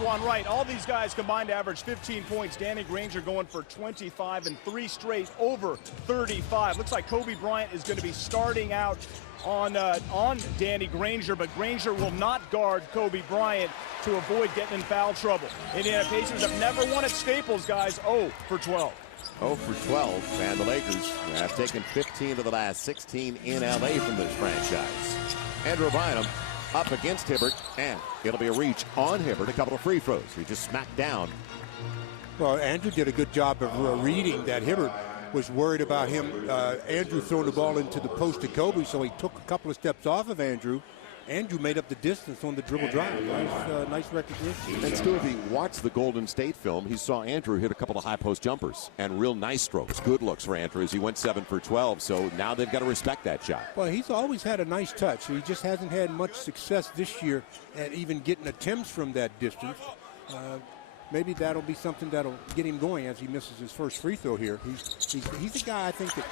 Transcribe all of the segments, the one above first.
Juan Wright. All these guys combined to average 15 points. Danny Granger going for 25 and 3 straight over 35. Looks like Kobe Bryant is going to be starting out on Danny Granger, but Granger will not guard Kobe Bryant to avoid getting in foul trouble. Indiana Pacers have never won at Staples, guys. 0 for 12. 0 for 12, and the Lakers have taken 15 of the last 16 in LA from this franchise. Andrew Bynum up against Hibbert, and it'll be a reach on Hibbert. A couple of free throws. He just smacked down. Well, Andrew did a good job of reading that Hibbert was worried about him. Andrew throwing the ball into the post to Kobe, so he took a couple of steps off of Andrew. Andrew made up the distance on the dribble drive. Nice recognition. And still, if he watched the Golden State film, he saw Andrew hit a couple of high post jumpers and real nice strokes. Good looks for Andrew as he went 7 for 12. So now they've got to respect that shot. Well, he's always had a nice touch. He just hasn't had much success this year at even getting attempts from that distance. Maybe that'll be something that'll get him going as he misses his first free throw here. He's a guy, I think, that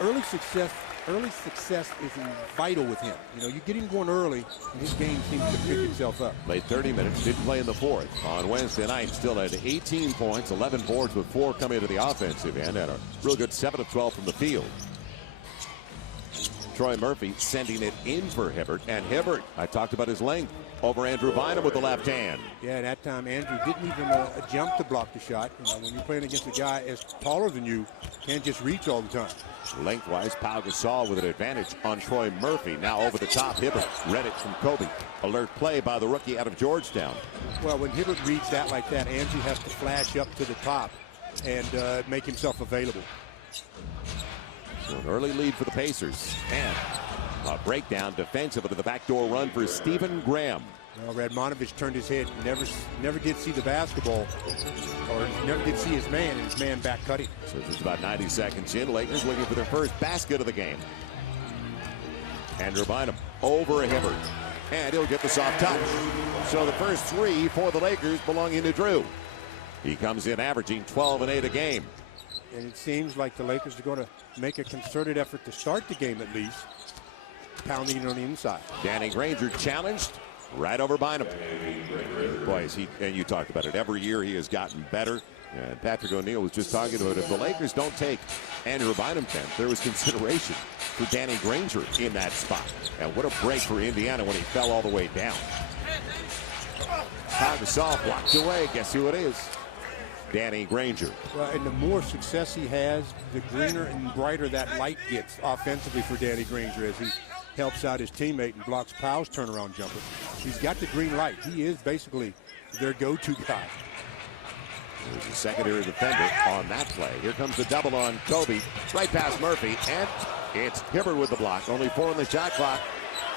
early success is vital with him. You know, you get him going early, and his game seems to pick itself up. Played 30 minutes, didn't play in the fourth. On Wednesday night, still had 18 points, 11 boards with 4 coming to the offensive end, and a real good 7 of 12 from the field. Troy Murphy sending it in for Hibbert, and Hibbert, I talked about his length, over Andrew Bynum with the left hand. Yeah, that time Andrew didn't even jump to block the shot. You know, when you're playing against a guy as taller than you, can't just reach all the time. Lengthwise, Pau Gasol with an advantage on Troy Murphy. Now over the top, Hibbert read it from Kobe. Alert play by the rookie out of Georgetown. Well, when Hibbert reads that like that, Andrew has to flash up to the top and make himself available. So an early lead for the Pacers. And a breakdown defensively to the backdoor run for Stephen Graham. Well, Radmanovich turned his head, never did see the basketball, or never did see his man, and his man back cutting. So just about 90 seconds in, Lakers looking for their first basket of the game. Andrew Bynum over Hibbert, and he'll get the soft touch. So the first 3 for the Lakers belonging to Drew. He comes in averaging 12 and 8 a game. And it seems like the Lakers are going to make a concerted effort to start the game at least, pounding it on the inside. Danny Granger challenged right over Bynum. Boys, and you talked about it. Every year he has gotten better. And Patrick O'Neal was just talking about it. If the Lakers don't take Andrew Bynum, there was consideration for Danny Granger in that spot. And what a break for Indiana when he fell all the way down. Pau Gasol blocked away. Guess who it is? Danny Granger. Well, and the more success he has, the greener and brighter that light gets offensively for Danny Granger as he helps out his teammate and blocks Pau's turnaround jumper. He's got the green light. He is basically their go-to guy. There's a secondary defender on that play. Here comes the double on Kobe. Right past Murphy, and it's Hibbert with the block. Only 4 on the shot clock.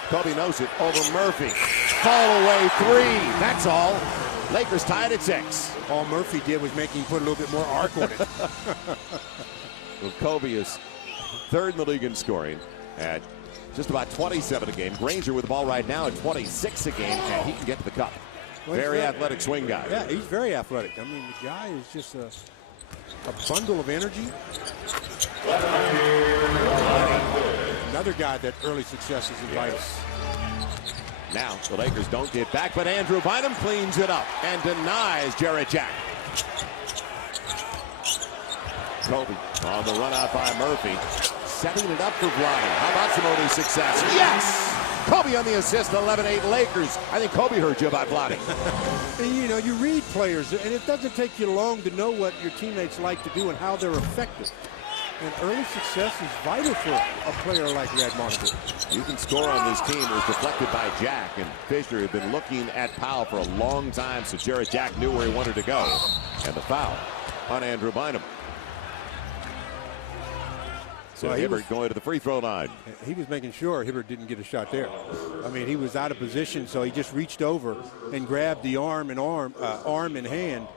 Kobe knows it over Murphy. Fall away 3. That's all. Lakers tied at 6. All Murphy did was make him put a little bit more arc on it. Well, Kobe is 3rd in the league in scoring at just about 27 a game. Granger with the ball right now at 26 a game, and he can get to the cup. Well, very athletic swing guy. Yeah, he's very athletic. I mean, the guy is just a bundle of energy. Another guy that early success is vital. Now, the Lakers don't get back, but Andrew Bynum cleans it up and denies Jarrett Jack. Kobe on the run out by Murphy. Setting it up for Bryant. How about some early success? Yes! Kobe on the assist, 11-8 Lakers. I think Kobe heard you about blotting. And, you know, you read players, and it doesn't take you long to know what your teammates like to do and how they're effective. And early success is vital for a player like Radmanovich. You can score on this team. It was deflected by Jack, and Fisher had been looking at Powell for a long time, so Jarrett Jack knew where he wanted to go. And the foul on Andrew Bynum. So Hibbert going to the free throw line. He was making sure Hibbert didn't get a shot there. I mean, he was out of position, so he just reached over and grabbed the arm and hand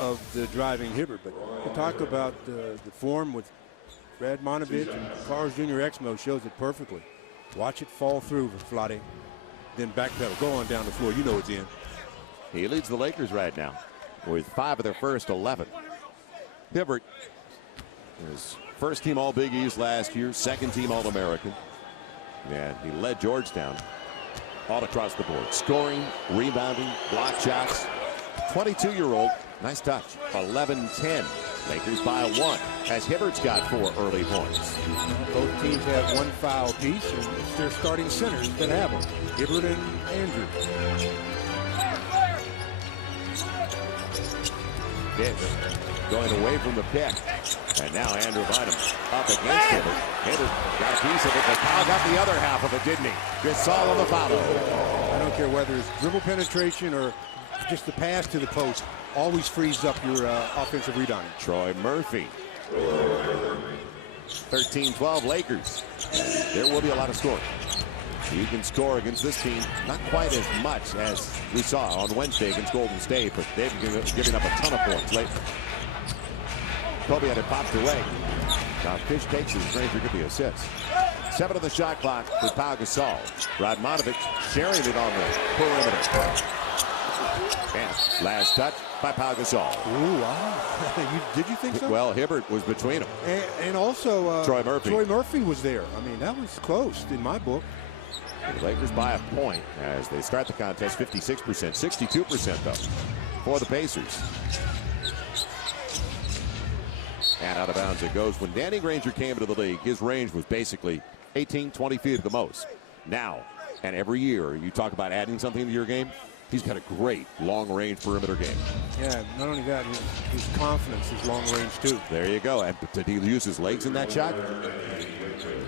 of the driving Hibbert. But to talk about the form with Radmanovich and Carl's Jr. Exmo shows it perfectly. Watch it fall through for Vlade, then backpedal. Go on down the floor. You know it's in. He leads the Lakers right now with 5 of their first 11. Hibbert is first team All-Big East last year, second team All-American. And he led Georgetown all across the board. Scoring, rebounding, block shots. 22-year-old. Nice touch. 11-10. Lakers by 1 as Hibbert's got 4 early points. Both teams have 1 foul apiece, and it's their starting centers that have them, Hibbert and Andrew. Dish going away from the pick. And now Andrew Bynum up against Hibbert. Hibbert got a piece of it, but Powell got the other half of it, didn't he? Gasol on the foul. I don't care whether it's dribble penetration or just the pass to the post. Always frees up your offensive rebounding. Troy Murphy. 13-12 Lakers. There will be a lot of scoring. You can score against this team, not quite as much as we saw on Wednesday against Golden State, but they've given up a ton of points lately. Kobe had it popped away. Now Fish takes his Granger get the assist. 7 on the shot clock for Pau Gasol. Radmanovic sharing it on the perimeter. And last touch by Pau Gasol. Ooh, wow. Did you think so? Well, Hibbert was between them. And also Troy Murphy. Troy Murphy was there. I mean, that was close in my book. The Lakers by a point as they start the contest 56%, 62% though for the Pacers. And out of bounds it goes. When Danny Granger came into the league, his range was basically 18, 20 feet at the most. Now, and every year, you talk about adding something to your game, he's got a great long-range perimeter game. Yeah, not only that, his confidence is long range too. There you go. And did he use his legs in that shot?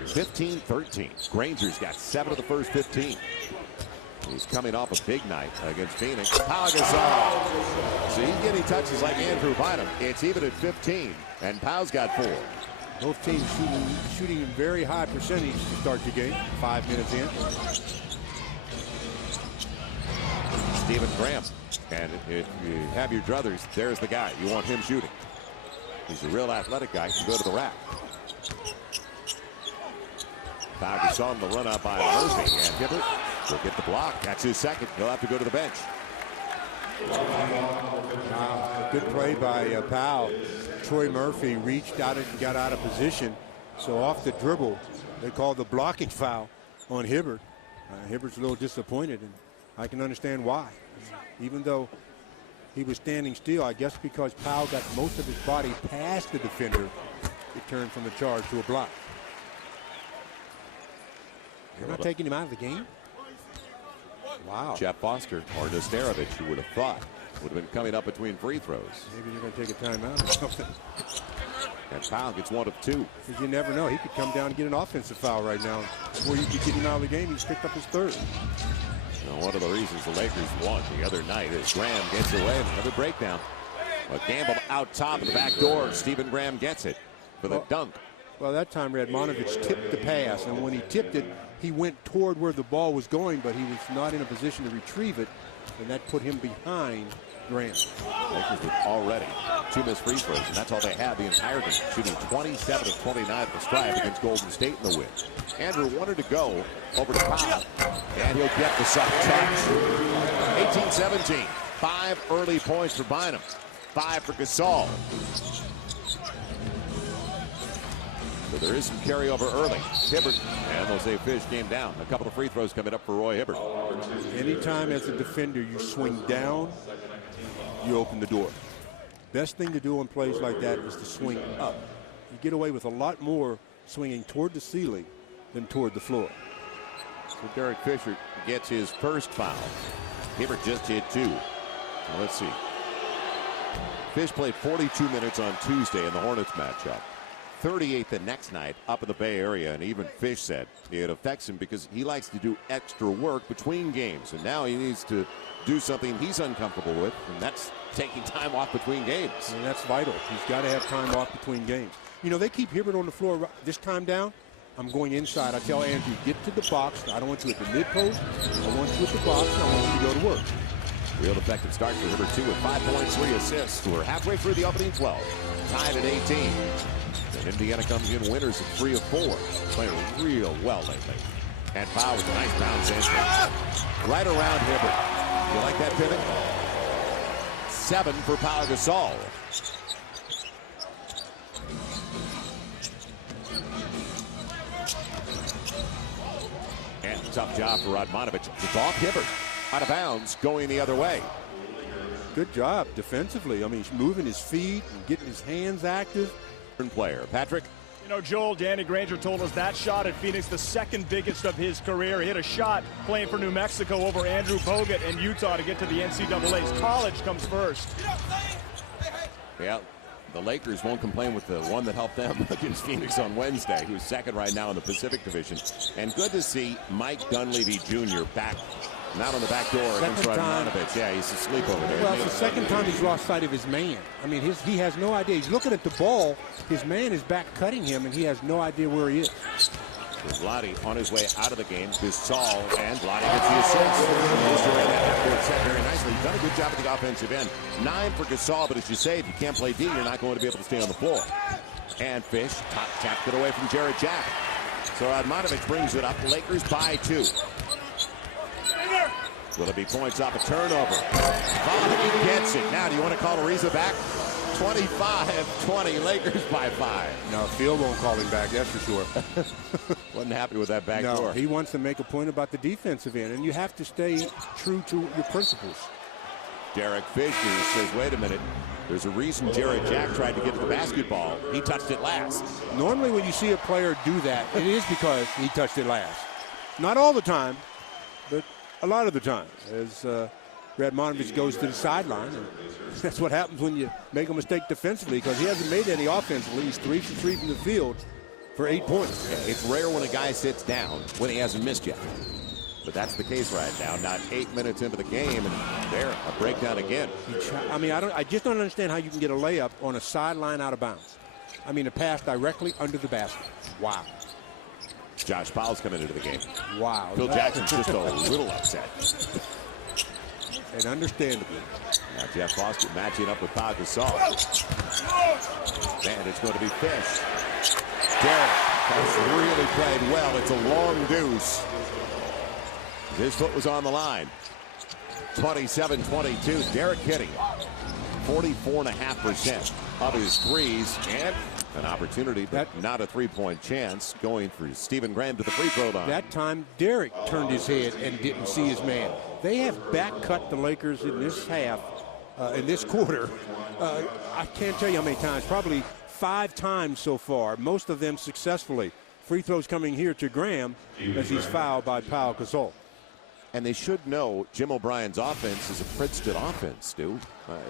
15-13. Granger's got 7 of the first 15. He's coming off a big night against Phoenix. Pau Gasol. So he's getting touches like Andrew Bynum. It's even at 15, and Pau's got 4. Both teams shooting in very high percentage to start the game. 5 minutes in. Stephen Graham. And if you have your druthers, there's the guy. You want him shooting. He's a real athletic guy. He can go to the rack. Pau Gasol on the run up by Murphy. And Hibbert will get the block. That's his second. He'll have to go to the bench. Wow, good play by Powell. Troy Murphy reached out and got out of position. So off the dribble, they called the blocking foul on Hibbert. Hibbert's a little disappointed, and I can understand why. Even though he was standing still, I guess because Powell got most of his body past the defender, it turned from a charge to a block. They're not taking him out of the game? Wow. Jeff Foster or Nesterovic, who would have thought, would have been coming up between free throws. Maybe they're going to take a timeout or something. And Powell gets 1 of 2. Because you never know. He could come down and get an offensive foul right now. Before you could get him out of the game, he's picked up his 3rd. Now, one of the reasons the Lakers won the other night is Graham gets away and another breakdown. But Gamble out top of the back door. Stephen Graham gets it for the dunk. Well, that time Radmanovic tipped the pass, and when he tipped it, he went toward where the ball was going, but he was not in a position to retrieve it, and that put him behind Graham. Lakers with already 2 missed free throws, and that's all they had the entire game, shooting 27 of 29 at the stripe against Golden State in the win. Andrew wanted to go over to Powell, and he'll get the soft touch. 18-17, 5 early points for Bynum, 5 for Gasol. So there is some carryover early. Hibbert and Jose Fish came down. A couple of free throws coming up for Roy Hibbert. Anytime as a defender you swing down, you open the door. Best thing to do on plays like that is to swing up. You get away with a lot more swinging toward the ceiling than toward the floor. So Derek Fisher gets his first foul. Hibbert just hit 2. So let's see. Fish played 42 minutes on Tuesday in the Hornets matchup. 38th the next night up in the Bay Area, and even Fish said it affects him because he likes to do extra work between games, and now he needs to do something he's uncomfortable with, and that's taking time off between games. And that's vital. He's got to have time off between games. You know, they keep Hibbert on the floor this time down. I'm going inside. I tell Andrew, get to the box. I don't want you at the mid post. I want you at the box. I want you to go to work. Real effective start for Hibbert, 2 with 5 points, 3 assists. We're halfway through the opening 12. Tied at 18. And Indiana comes in winners of 3 of 4. Playing real well lately. And Powell with a nice bounce in. Right around Hibbert. You like that pivot? 7 for Pau Gasol. And tough job for Radmanovic. It's off Hibbert. Out of bounds, going the other way. good job defensively. I mean, he's moving his feet and getting his hands active. Player. Patrick? You know, Joel, Danny Granger told us that shot at Phoenix, the second biggest of his career. He hit a shot playing for New Mexico over Andrew Bogut in Utah to get to the NCAA's. College comes first. Yeah, the Lakers won't complain with the one that helped them against Phoenix on Wednesday, who's second right now in the Pacific Division. And good to see Mike Dunleavy Jr. back, not on the back door against Radmanovich. Yeah, he's asleep over there. Well, it's the second time he's lost sight of his man. I mean, he has no idea. He's looking at the ball. His man is back cutting him, and he has no idea where he is. Vlade on his way out of the game. Gasol, and Vlade gets the assist. He's doing that backcourt set very nicely. He's done a good job at the offensive end. 9 for Gasol, but as you say, if you can't play D, you're not going to be able to stay on the floor. And Fish tapped it away from Jarrett Jack. So Radmanovich brings it up. Lakers by 2. Will it be points off a turnover? Vlade gets it. Now, do you want to call Ariza back? 25-20, Lakers by 5. No, Field won't call him back, that's for sure. Wasn't happy with that back no, door. He wants to make a point about the defensive end, and you have to stay true to your principles. Derek Fisher says, wait a minute. There's a reason Jarrett Jack tried to get to the basketball. He touched it last. Normally when you see a player do that, it is because he touched it last. Not all the time, but a lot of the time. As Radmanovich goes to the sideline, and that's what happens when you make a mistake defensively, because he hasn't made any offensively. He's 3 for 3 from the field for 8 points. Yeah, it's rare when a guy sits down when he hasn't missed yet. But that's the case right now. Not 8 minutes into the game, and there, a breakdown again. I mean, I just don't understand how you can get a layup on a sideline out of bounds. I mean, a pass directly under the basket. Wow. Josh Powell's coming into the game. Wow. Phil Jackson's just a little upset. And understandably. Now Jeff Foster matching up with Pau Gasol. And it's going to be Fish. Derek has really played well. It's a long deuce. His foot was on the line. 27-22. Derek hitting 44.5% of his threes. And an opportunity, but not a three-point chance, going for Stephen Graham to the free throw line. That time, Derek turned his head and didn't see his man. They have back-cut the Lakers in this half, in this quarter. I can't tell you how many times, probably 5 times so far, most of them successfully. Free throws coming here to Graham as he's fouled by Pau Gasol. And they should know Jim O'Brien's offense is a Princeton offense, Stu.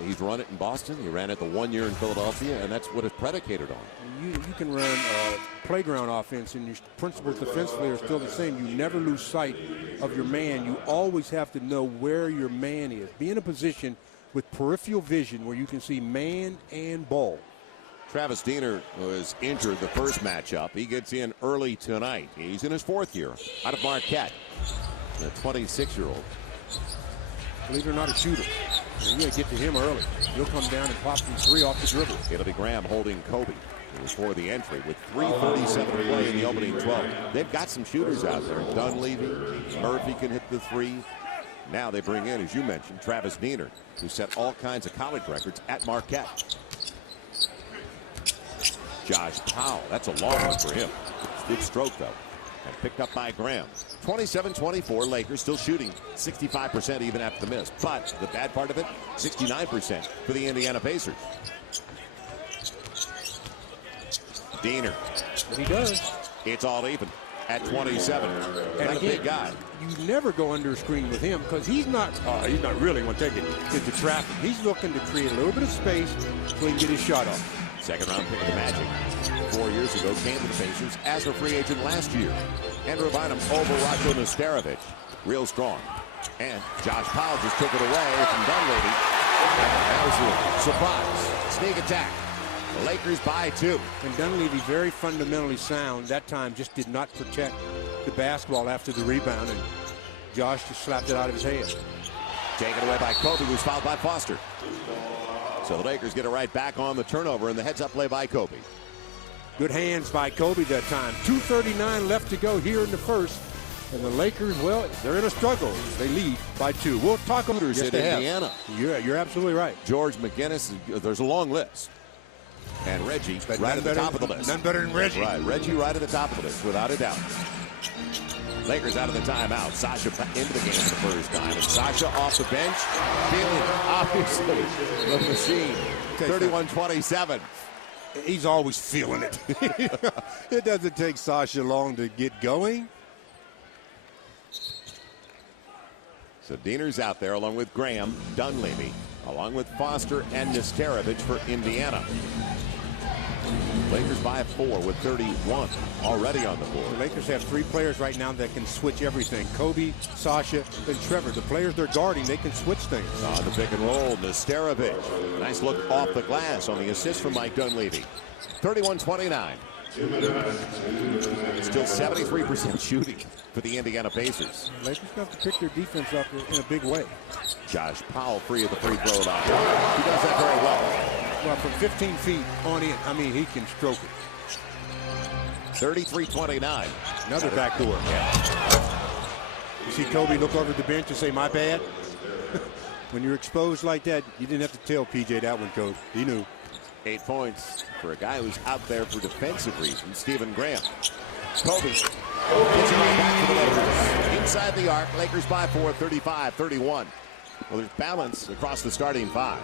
He's run it in Boston. He ran it the 1 year in Philadelphia, and that's what it's predicated on. You can run playground offense, and your principles defensively are still the same. You never lose sight of your man. You always have to know where your man is. Be in a position with peripheral vision where you can see man and ball. Travis Diener was injured the first matchup. He gets in early tonight. He's in his 4th year out of Marquette. The 26-year-old. Believe it or not, a shooter. You got to get to him early. He'll come down and pop from 3 off the dribble. It'll be Graham holding Kobe before the entry with 3:47 to play in the opening 12. They've got some shooters out there. Dunleavy, Murphy can hit the 3. Now they bring in, as you mentioned, Travis Diener, who set all kinds of college records at Marquette. Josh Powell, that's a long one for him. Good stroke, though. And picked up by Graham. 27-24, Lakers still shooting 65% even after the miss. But the bad part of it, 69% for the Indiana Pacers. Diener. He does. It's all even at 27. And a big guy. You never go under a screen with him because he's not really going to take it into traffic. He's looking to create a little bit of space so he can get his shot off. Second round pick of the Magic 4 years ago came to the Pacers as a free agent last year. Andrew Bynum over Ratko Nesterovic. Real strong. And Josh Powell just took it away from Dunleavy. That was a surprise. Sneak attack. The Lakers by 2. And Dunleavy, very fundamentally sound. That time just did not protect the basketball after the rebound. And Josh just slapped it out of his hand. Taken away by Kobe, who's fouled by Foster. So the Lakers get it right back on the turnover, and the heads-up play by Kobe. Good hands by Kobe that time. 2:39 left to go here in the first. And the Lakers, well, they're in a struggle. They lead by 2. We'll talk about in Indiana. You're absolutely right. George McGinnis, there's a long list. And Reggie right at the top of the list. None better than Reggie. Right, Reggie right at the top of the list, without a doubt. Lakers out of the timeout. Sasha into the game for the first time. And Sasha off the bench, feeling obviously the machine. 31-27. He's always feeling it. It doesn't take Sasha long to get going. So Diener's out there along with Graham, Dunleavy, along with Foster and Nesterovic for Indiana. Lakers by 4 with 31 already on the board. The Lakers have 3 players right now that can switch everything. Kobe, Sasha, and Trevor. The players they're guarding, they can switch things. On the pick and roll, Nesterovic. Nice look off the glass on the assist from Mike Dunleavy. 31-29. Still 73% shooting for the Indiana Pacers. Lakers have to pick their defense up in a big way. Josh Powell free of the free throw line. He does that very well. Well, from 15 feet on in, I mean, he can stroke it. 33-29. Another backdoor. Yeah. You see Kobe look over the bench and say, my bad? When you're exposed like that, you didn't have to tell PJ that one, Coach. He knew. 8 points for a guy who's out there for defensive reasons, Stephen Graham. Kobe gets it right back to the Lakers. Inside the arc, Lakers by 4, 35-31. Well, there's balance across the starting 5.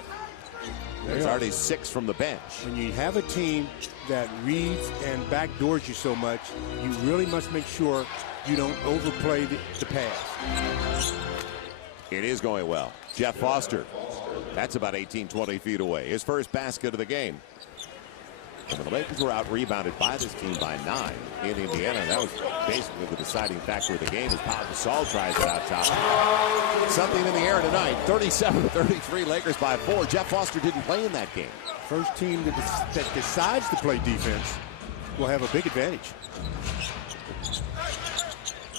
There's already 6 from the bench. When you have a team that reads and backdoors you so much, you really must make sure you don't overplay the pass. It is going well. Jeff Foster. That's about 18, 20 feet away. His first basket of the game. And the Lakers were out rebounded by this team by 9 in Indiana. That was basically the deciding factor of the game as Pau Gasol tries it out top. Something in the air tonight. 37-33, Lakers by 4. Jeff Foster didn't play in that game. First team that decides to play defense will have a big advantage.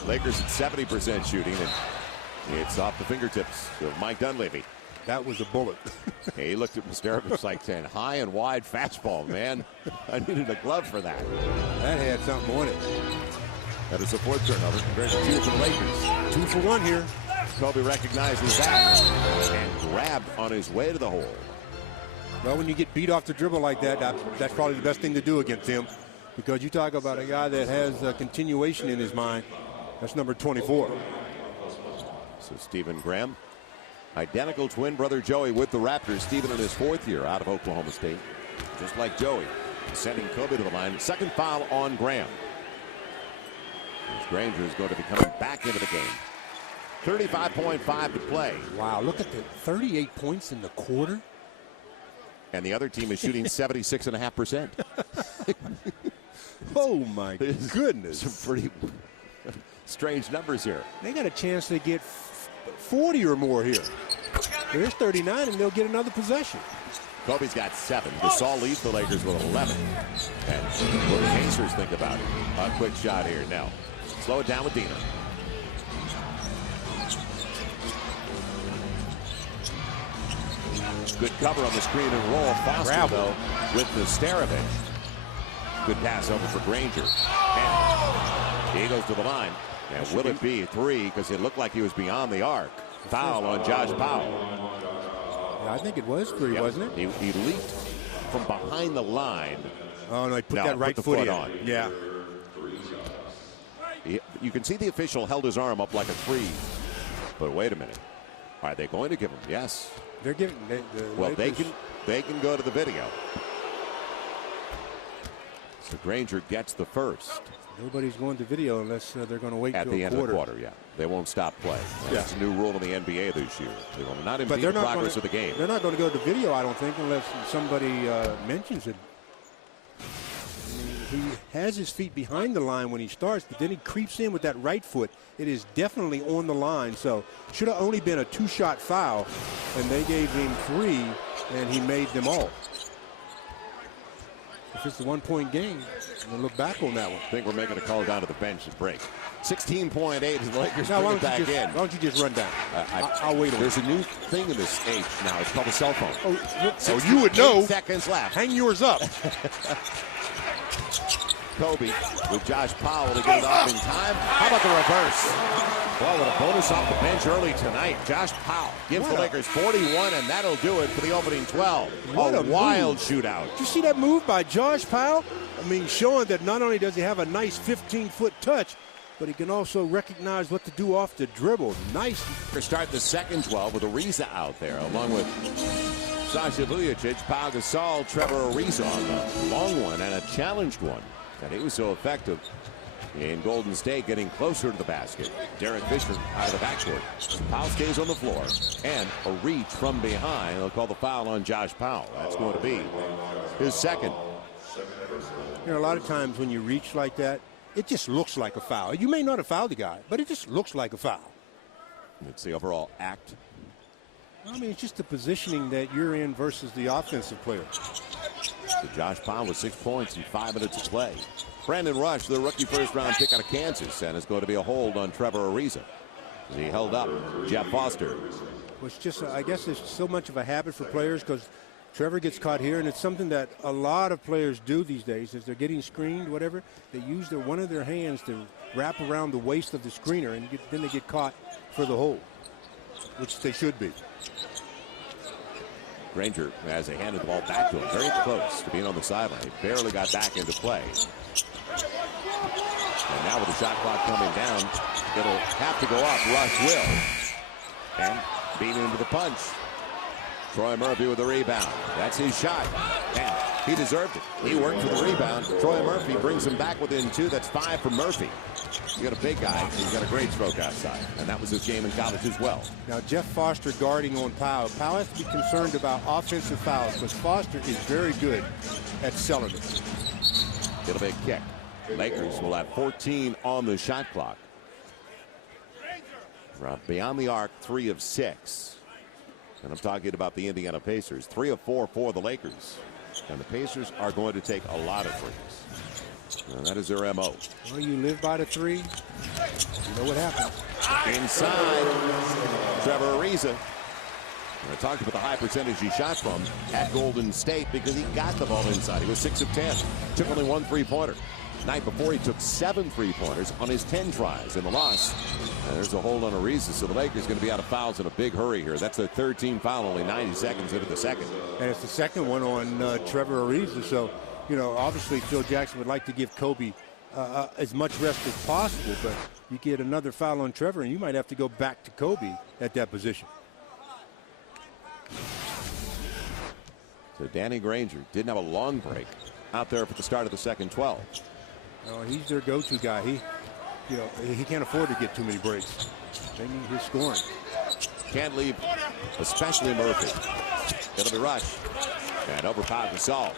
Lakers at 70% shooting, and it's off the fingertips of Mike Dunleavy. That was a bullet. He looked at Nesterovic like saying, high and wide fastball, man. I needed a glove for that. That had something on it. That is a 4th turnover compared to 2 for the Lakers. 2 for 1 here. Kobe recognizes that and grabbed on his way to the hole. Well, when you get beat off the dribble like that, that's probably the best thing to do against him, because you talk about a guy that has a continuation in his mind. That's number 24. So Stephen Graham, identical twin brother Joey with the Raptors. Stephen in his 4th year out of Oklahoma State. Just like Joey, sending Kobe to the line. Second foul on Graham. As Granger is going to be coming back into the game. 35.5 to play. Wow, look at the 38 points in the quarter. And the other team is shooting 76.5%. Oh, my goodness. Some pretty strange numbers here. They got a chance to get 40 or more here. There's 39, and they'll get another possession. Kobe's got 7. Gasol leads the Lakers with 11. And what do the Pacers think about it? A quick shot here. Now, slow it down with Diener. Good cover on the screen and roll. Foster, though, with Nesterovic. Good pass over for Granger. And he goes to the line. And will it be 3? Because it looked like he was beyond the arc. Foul on Josh Powell. Yeah, I think it was 3, Yep. wasn't it? He leaped from behind the line. Oh, no, he put that right foot in. On. Yeah. You can see the official held his arm up like a 3. But wait a minute. Are they going to give him? Yes. They're giving. Well, they can go to the video. So Granger gets the first. Nobody's going to video unless they're going to wait at the end of the quarter. Yeah, they won't stop play. That's a new rule in the NBA this year. They will not impede the progress of the game. They're not going to go to video, I don't think, unless somebody mentions it. He has his feet behind the line when he starts, but then he creeps in with that right foot. It is definitely on the line, so should have only been a 2-shot foul, and they gave him 3, and he made them all. If it's a 1-point game, we'll look back on that one. I think we're making a call down to the bench and break. 16.8 as the Lakers now, bring it back in. Why don't you just run down? I'll wait a little. There's a new thing in this age now. It's called a cell phone. So you would know. 8 seconds left. Hang yours up. Kobe with Josh Powell to get it off in time. How about the reverse? Well, with a bonus off the bench early tonight, Josh Powell gives the Lakers 41, and that'll do it for the opening 12. What a wild shootout. Did you see that move by Josh Powell? I mean, showing that not only does he have a nice 15-foot touch, but he can also recognize what to do off the dribble. Nice. Start the second 12 with Ariza out there, along with Sasha Vujacic, Pau Gasol, Trevor Ariza on the long one and a challenged one. And he was so effective in Golden State, getting closer to the basket. Derek Fisher out of the backcourt. Powell stays on the floor, and a reach from behind. They'll call the foul on Josh Powell. That's going to be his second. You know, a lot of times when you reach like that, it just looks like a foul. You may not have fouled the guy, but it just looks like a foul. It's the overall act. I mean, it's just the positioning that you're in versus the offensive player. So Josh Powell with 6 points in 5 minutes of play. Brandon Rush, the rookie first-round pick out of Kansas, and it's going to be a hold on Trevor Ariza. He held up Jeff Foster. It's just, I guess it's so much of a habit for players because Trevor gets caught here, and it's something that a lot of players do these days. As they're getting screened, whatever, they use one of their hands to wrap around the waist of the screener, and then they get caught for the hold, which they should be. Granger, as they handed the ball back to him, very close to being on the sideline. He barely got back into play. And now with the shot clock coming down, it'll have to go up. Rush will. And beat into the punch. Troy Murphy with the rebound. That's his shot. And he deserved it. He worked for the rebound. Troy Murphy brings him back within 2. That's 5 for Murphy. You got a big guy. He's got a great stroke outside. And that was his game in college as well. Now, Jeff Foster guarding on Powell. Powell has to be concerned about offensive fouls because Foster is very good at selling it. It'll be a kick. Lakers will have 14 on the shot clock. Beyond the arc, 3 of 6. And I'm talking about the Indiana Pacers. 3 of 4 for the Lakers. And the Pacers are going to take a lot of threes. And that is their MO. Well, you live by the 3. You know what happens. Inside, Trevor Ariza. I talked about the high percentage he shot from at Golden State because he got the ball inside. He was 6 of 10. Took only 1 3-pointer. Night before, he took 7 3-pointers on his 10 tries in the loss. And there's a hold on Ariza, so the Lakers going to be out of fouls in a big hurry here. That's their 13th foul, only 90 seconds into the second. And it's the second one on Trevor Ariza. So, you know, obviously Phil Jackson would like to give Kobe as much rest as possible, but you get another foul on Trevor, and you might have to go back to Kobe at that position. So Danny Granger didn't have a long break out there for the start of the second 12. No, he's their go-to guy. He can't afford to get too many breaks. They need his scoring. Can't leave, especially Murphy. It'll be Rush. And over Pau Gasol.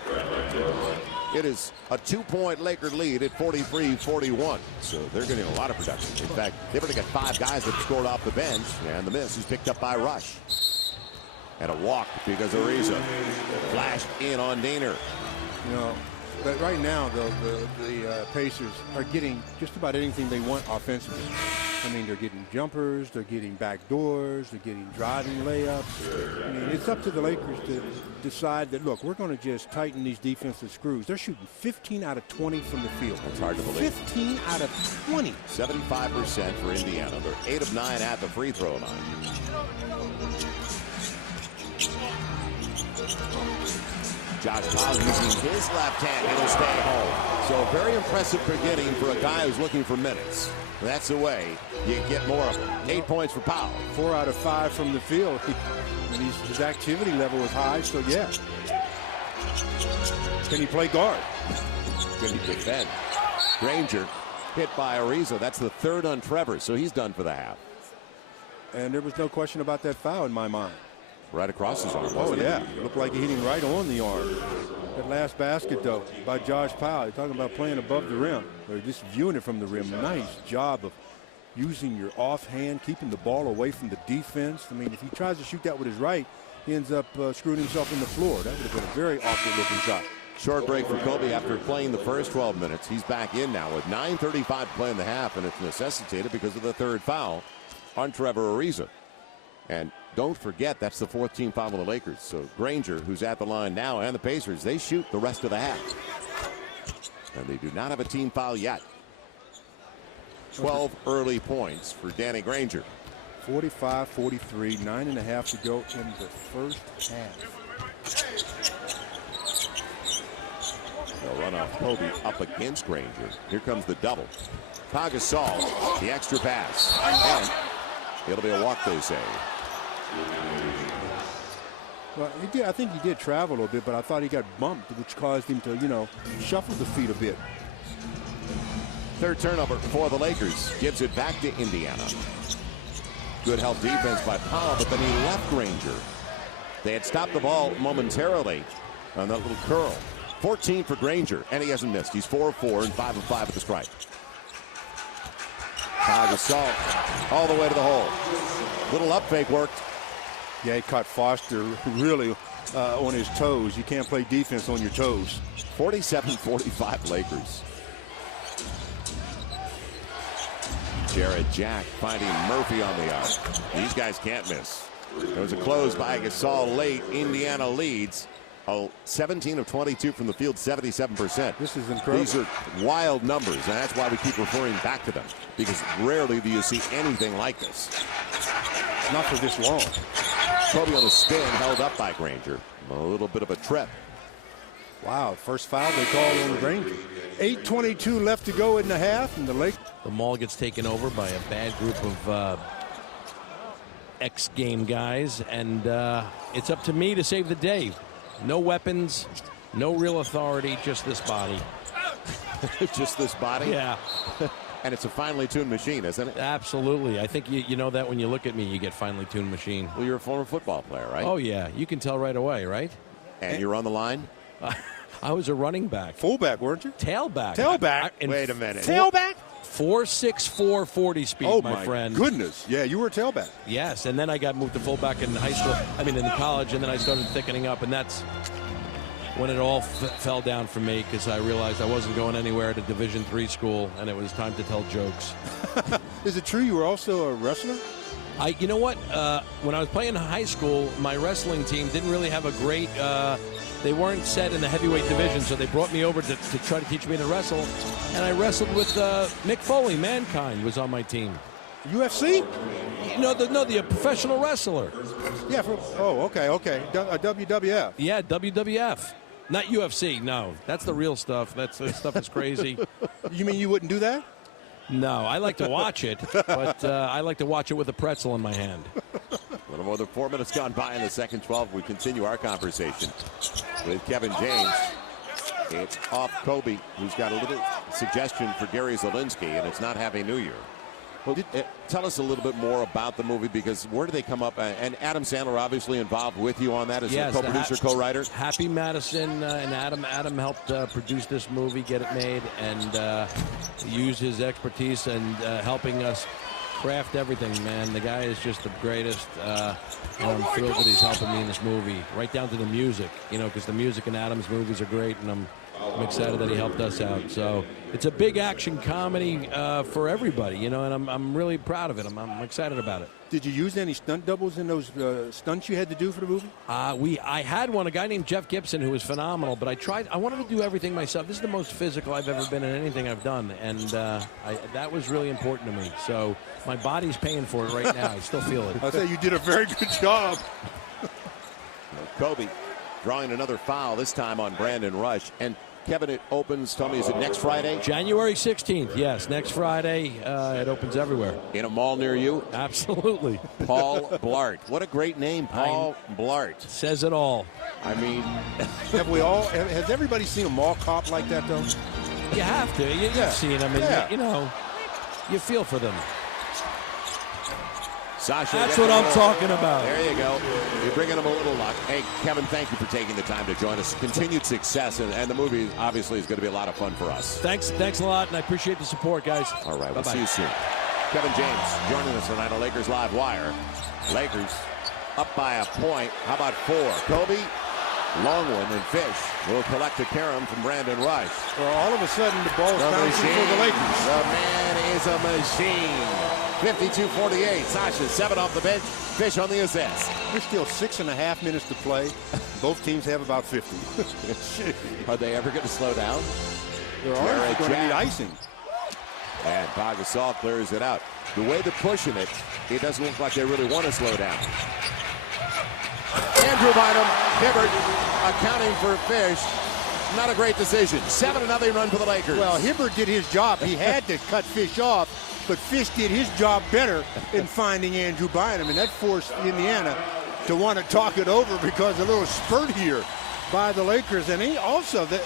It is a 2-point Laker lead at 43-41. So they're getting a lot of production. In fact, they've already got 5 guys that scored off the bench. And the miss is picked up by Rush. And a walk because Ariza flashed in on Daner. You know, but right now, though, the Pacers are getting just about anything they want offensively. I mean, they're getting jumpers, they're getting back doors, they're getting driving layups. I mean, it's up to the Lakers to decide that, look, we're going to just tighten these defensive screws. They're shooting 15 out of 20 from the field. That's hard to believe. 15 out of 20. 75% for Indiana. They're 8 of 9 at the free throw line. Josh Powell using his left hand. It'll stay home. So very impressive beginning for a guy who's looking for minutes. That's the way you get more of them. 8 points for Powell. 4 out of 5 from the field. And his activity level is high, so yeah. Can he play guard? Can he defend? Granger hit by Ariza. That's the 3rd on Trevor, so he's done for the half. And there was no question about that foul in my mind. Right across his arm. Oh, yeah. Looked like he hit him right on the arm. That last basket, though, by Josh Powell. You're talking about playing above the rim, or just viewing it from the rim. Nice job of using your offhand, keeping the ball away from the defense. I mean, if he tries to shoot that with his right, he ends up screwing himself in the floor. That would have been a very awkward-looking shot. Short break for Kobe after playing the first 12 minutes. He's back in now with 9:35 to play in the half, and it's necessitated because of the 3rd foul on Trevor Ariza. And don't forget, that's the 4th team foul on the Lakers. So Granger, who's at the line now, and the Pacers, they shoot the rest of the half. And they do not have a team foul yet. 12 early points for Danny Granger. 45-43, 9.5 to go in the first half. They'll run off Kobe up against Granger. Here comes the double. Pau Gasol, the extra pass. And it'll be a walk, they say. Well, I think he did travel a little bit, but I thought he got bumped, which caused him to, shuffle the feet a bit. Third turnover for the Lakers. Gives it back to Indiana. Good help defense by Powell, but then he left Granger. They had stopped the ball momentarily on that little curl. 14 for Granger, and he hasn't missed. He's 4 of 4 and 5 of 5 at the stripe. Pau Gasol all the way to the hole. Little up fake worked. Yeah, he caught Foster really on his toes. You can't play defense on your toes. 47-45 Lakers. Jared Jack finding Murphy on the arc. These guys can't miss. There was a close by Gasol late. Indiana leads. 17 of 22 from the field, 77%. This is incredible. These are wild numbers, and that's why we keep referring back to them, because rarely do you see anything like this. Not for this long. Kobe on the spin, held up by Granger. A little bit of a trip. Wow, first foul they called on Granger. 8:22 left to go in the half, and the Lakers. The mall gets taken over by a bad group of X-game guys, and it's up to me to save the day. No weapons, no real authority, just this body. Just this body? Yeah. And it's a finely tuned machine, isn't it? Absolutely. I think you know that when you look at me, you get finely tuned machine. Well, you're a former football player, right? Oh, yeah. You can tell right away, right? And you're on the line? I was a running back. Fullback, weren't you? Tailback. Tailback? Wait a minute. Tailback? 4.64 40 speed, Oh, my friend. Goodness. Yeah, you were a tailback. Yes, and then I got moved to fullback in high school. In college, and then I started thickening up, and that's when it all fell down for me, because I realized I wasn't going anywhere at a Division III school, and it was time to tell jokes. Is it true you were also a wrestler? You know what? When I was playing in high school, my wrestling team didn't really have a great. They weren't set in the heavyweight division, so they brought me over to try to teach me to wrestle, and I wrestled with Mick Foley. Mankind was on my team. UFC? The professional wrestler. Yeah. Okay. WWF. Yeah, WWF. Not UFC. No, that's the real stuff. That stuff is crazy. You mean you wouldn't do that? No, I like to watch it, but I like to watch it with a pretzel in my hand. A little more than 4 minutes gone by in the second 12. We continue our conversation with Kevin James. It's off Kobe, who's got a little suggestion for Gary Zielinski, and it's not Happy New Year. Well, tell us a little bit more about the movie, because where do they come up? And Adam Sandler obviously involved with you on that as a co-producer, co-writer. Happy Madison and Adam helped produce this movie, get it made, and use his expertise and helping us craft everything, man. The guy is just the greatest, and I'm thrilled that he's helping me in this movie, right down to the music, because the music in Adam's movies are great, and I'm excited that he helped us out. So it's a big action comedy for everybody, and I'm really proud of it. I'm excited about it. Did you use any stunt doubles in those stunts you had to do for the movie? I had one, a guy named Jeff Gibson, who was phenomenal, but I wanted to do everything myself. This is the most physical I've ever been in anything I've done, and that was really important to me. So my body's paying for it right now. I still feel it. I'll say you did a very good job. Kobe drawing another foul, this time on Brandon Rush. And Kevin, it opens, tell me, is it next Friday? January 16th, yes. Next Friday, it opens everywhere. In a mall near you? Absolutely. Paul Blart. What a great name, Paul Blart. Says it all. I mean... has everybody seen a mall cop like that, though? You have to. You've seen them, and you feel for them. Sasha, that's what I'm talking about. There you go. You're bringing them a little luck. Hey, Kevin, thank you for taking the time to join us. Continued success, and the movie obviously is going to be a lot of fun for us. Thanks a lot, and I appreciate the support, guys. All right, we'll see you soon. Kevin James joining us tonight on Lakers Live Wire. Lakers up by a point. How about 4? Kobe, Longwood, and Fish will collect a carom from Brandon Rush. Well, all of a sudden, the ball's bouncing for the Lakers. The man is a machine. 52-48. Sasha, 7 off the bench. Fish on the assist. There's still 6.5 minutes to play. Both teams have about 50. Are they ever going to slow down? They're already going to need icing. And Pau Gasol clears it out. The way they're pushing it, it doesn't look like they really want to slow down. Andrew Bynum, Hibbert accounting for Fish. Not a great decision. 7-0 run for the Lakers. Well, Hibbert did his job. He had to cut Fish off, but Fish did his job better in finding Andrew Bynum, and that forced Indiana to want to talk it over because a little spurt here by the Lakers. And also, the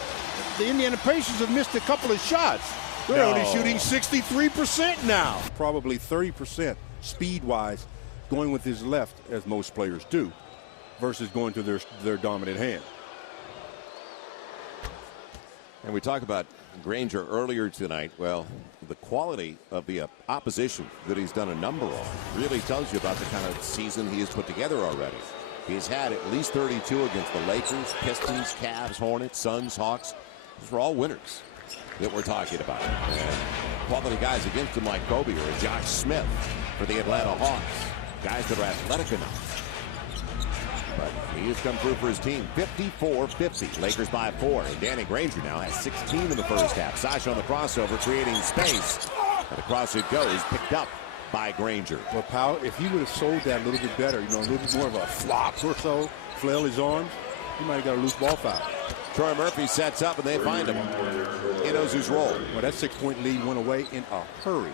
Indiana Pacers have missed a couple of shots. They're only shooting 63% now. Probably 30% speed-wise going with his left, as most players do, versus going to their dominant hand. And we talked about Granger earlier tonight. Well, the quality of the opposition that he's done a number on really tells you about the kind of season he has put together already. He's had at least 32 against the Lakers, Pistons, Cavs, Hornets, Suns, Hawks. Those were all winners that we're talking about. And quality guys against him like Kobe or Josh Smith for the Atlanta Hawks. Guys that are athletic enough. But he has come through for his team. 54-50. Lakers by 4. And Danny Granger now has 16 in the first half. Sasha on the crossover, creating space. And across it goes, picked up by Granger. Well, Powell, if he would have sold that a little bit better, a little bit more of a flop or so, flail his arms, he might have got a loose ball foul. Troy Murphy sets up, and they find him. He knows who's rolled. Well, that 6-point lead went away in a hurry.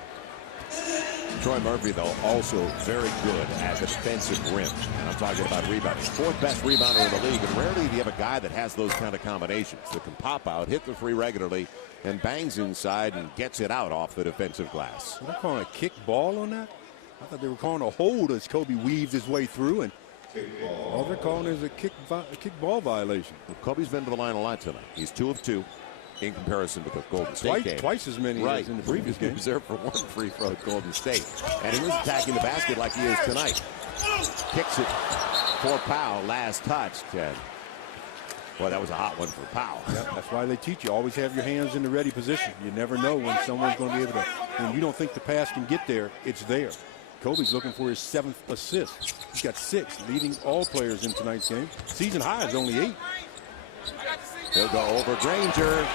Troy Murphy, though, also very good at the defensive rim. And I'm talking about rebounding. 4th best rebounder in the league. And rarely do you have a guy that has those kind of combinations that can pop out, hit the free regularly, and bangs inside and gets it out off the defensive glass. Are they calling a kick ball on that? I thought they were calling a hold as Kobe weaved his way through. And all they're calling is a kick ball violation. Well, Kobe's been to the line a lot tonight. He's 2 of 2. In comparison to the Golden State game. Twice as many as in the previous game. He was there for 1 free throw at Golden State. And he was attacking the basket like he is tonight. Kicks it for Powell, last touched. And, boy, that was a hot one for Powell. Yep, that's why they teach you. Always have your hands in the ready position. You never know when someone's going to be able to, when you don't think the pass can get there, it's there. Kobe's looking for his 7th assist. He's got 6, leading all players in tonight's game. Season high is only 8. He'll go over Granger.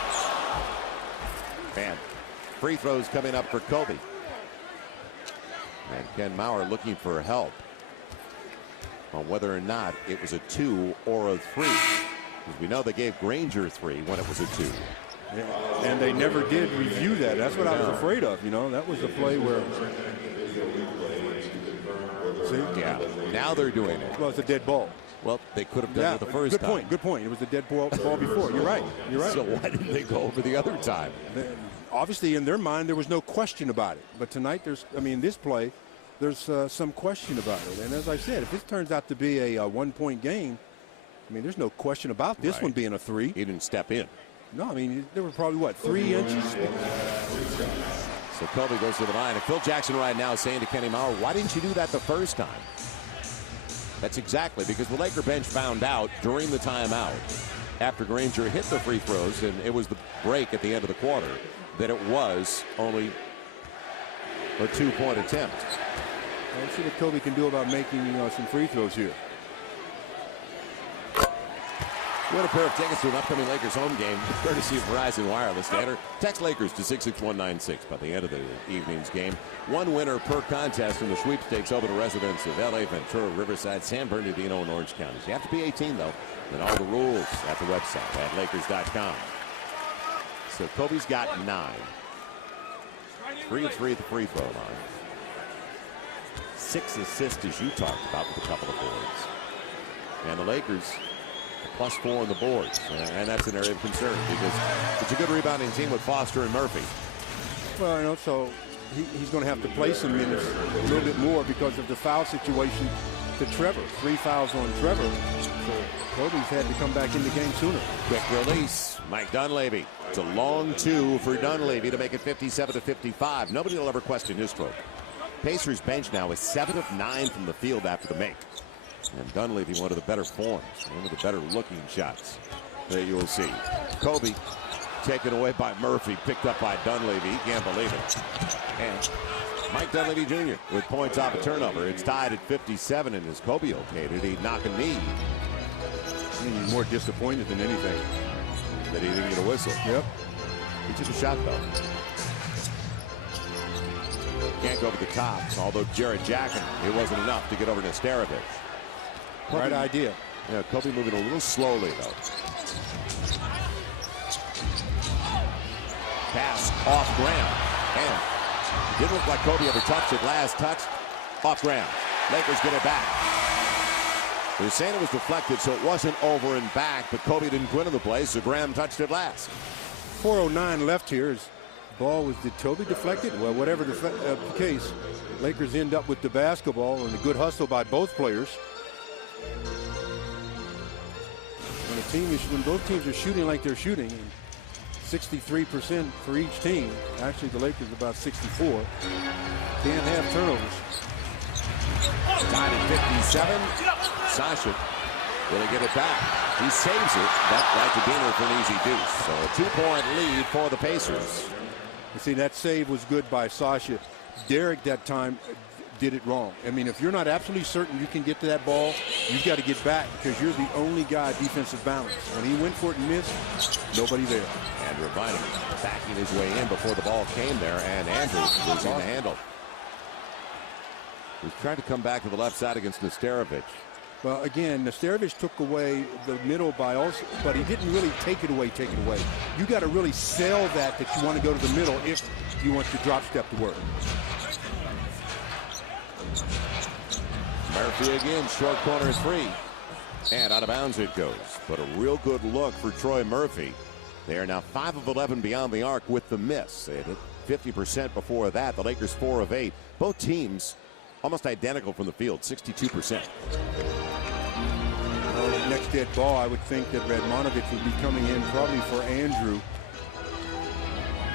And free throws coming up for Kobe. And Ken Maurer looking for help on whether or not it was a 2 or a 3. Because we know they gave Granger 3 when it was a 2. Yeah. And they never did review that. That's what I was afraid of. That was the play where. See? Yeah. Now they're doing it. Well, it's a dead ball. Well, they could have done it the first time. Good point. It was a dead ball before. You're right. So why didn't they go over the other time? Obviously, in their mind, there was no question about it. But tonight, this play, there's some question about it. And as I said, if this turns out to be a 1-point game, there's no question about this one being a 3. He didn't step in. No, there were probably, 3 inches? So Kobe goes to the line. And Phil Jackson right now is saying to Kenny Maurer, why didn't you do that the first time? That's exactly because the Laker bench found out during the timeout after Granger hit the free throws, and it was the break at the end of the quarter, that it was only a 2-point attempt. Let's see what Kobe can do about making some free throws here. Win a pair of tickets to an upcoming Lakers home game, courtesy of Verizon Wireless. To enter, text Lakers to 66196 by the end of the evening's game. 1 winner per contest in the sweepstakes over to residents of L.A., Ventura, Riverside, San Bernardino, and Orange counties. You have to be 18, though, and all the rules at the website at Lakers.com. So Kobe's got 9. 3 of 3 at the free throw line. 6 assists, as you talked about, with a couple of boards. And the Lakers +4 on the boards, and that's an area of concern because it's a good rebounding team with Foster and Murphy. Well, so he's going to have to play some minutes a little bit more because of the foul situation to Trevor. 3 fouls on Trevor, so Kobe's had to come back in the game sooner. Quick release, Mike Dunleavy. It's a long 2 for Dunleavy to make it 57-55. Nobody will ever question his stroke. Pacers bench now is 7 of 9 from the field after the make. And Dunleavy, one of the better forms, one of the better looking shots that you'll see. Kobe taken away by Murphy, picked up by Dunleavy. He can't believe it. And Mike Dunleavy Jr. with points off a turnover. It's tied at 57, and is Kobe okay? Did he knock a knee? He's more disappointed than anything that he didn't get a whistle. Yep. He took a shot, though. Can't go over the top, although Jared Jackson, it wasn't enough to get over Nesterovic. Right idea. Yeah, Kobe moving a little slowly, though. pass off Graham. And it didn't look like Kobe ever touched it. Last touch off Graham. Lakers get it back. They're saying it was deflected, so it wasn't over and back, but Kobe didn't quit in the play, so Graham touched it last. 4:09 left here. His ball was, did Kobe deflected? Well, whatever the case, Lakers end up with the basketball and a good hustle by both players. When both teams are shooting like they're shooting, 63% for each team. Actually, the Lakers about 64. Can't have turnovers. Tied at 57. Sasha will he get it back? He saves it. That right to Diener for an easy deuce. So a 2-point lead for the Pacers. You see, that save was good by Sasha. Derek that time did it wrong. I mean, if you're not absolutely certain you can get to that ball, you've got to get back because you're the only guy defensive balance. When he went for it and missed, nobody there. Andrew Bynum backing his way in before the ball came there, and Andrew was in the handle. He's trying to come back to the left side against Nesterovic. Well, again, Nesterovic took away the middle by also, but he didn't really take it away. You got to really sell that you want to go to the middle if you want your drop step to work. Murphy again, short corner three. And out of bounds it goes. But a real good look for Troy Murphy. They are now 5 of 11 beyond the arc with the miss. They hit 50% before that. The Lakers 4 of 8. Both teams almost identical from the field, 62%. Well, next dead ball, I would think that Radmanovic would be coming in probably for Andrew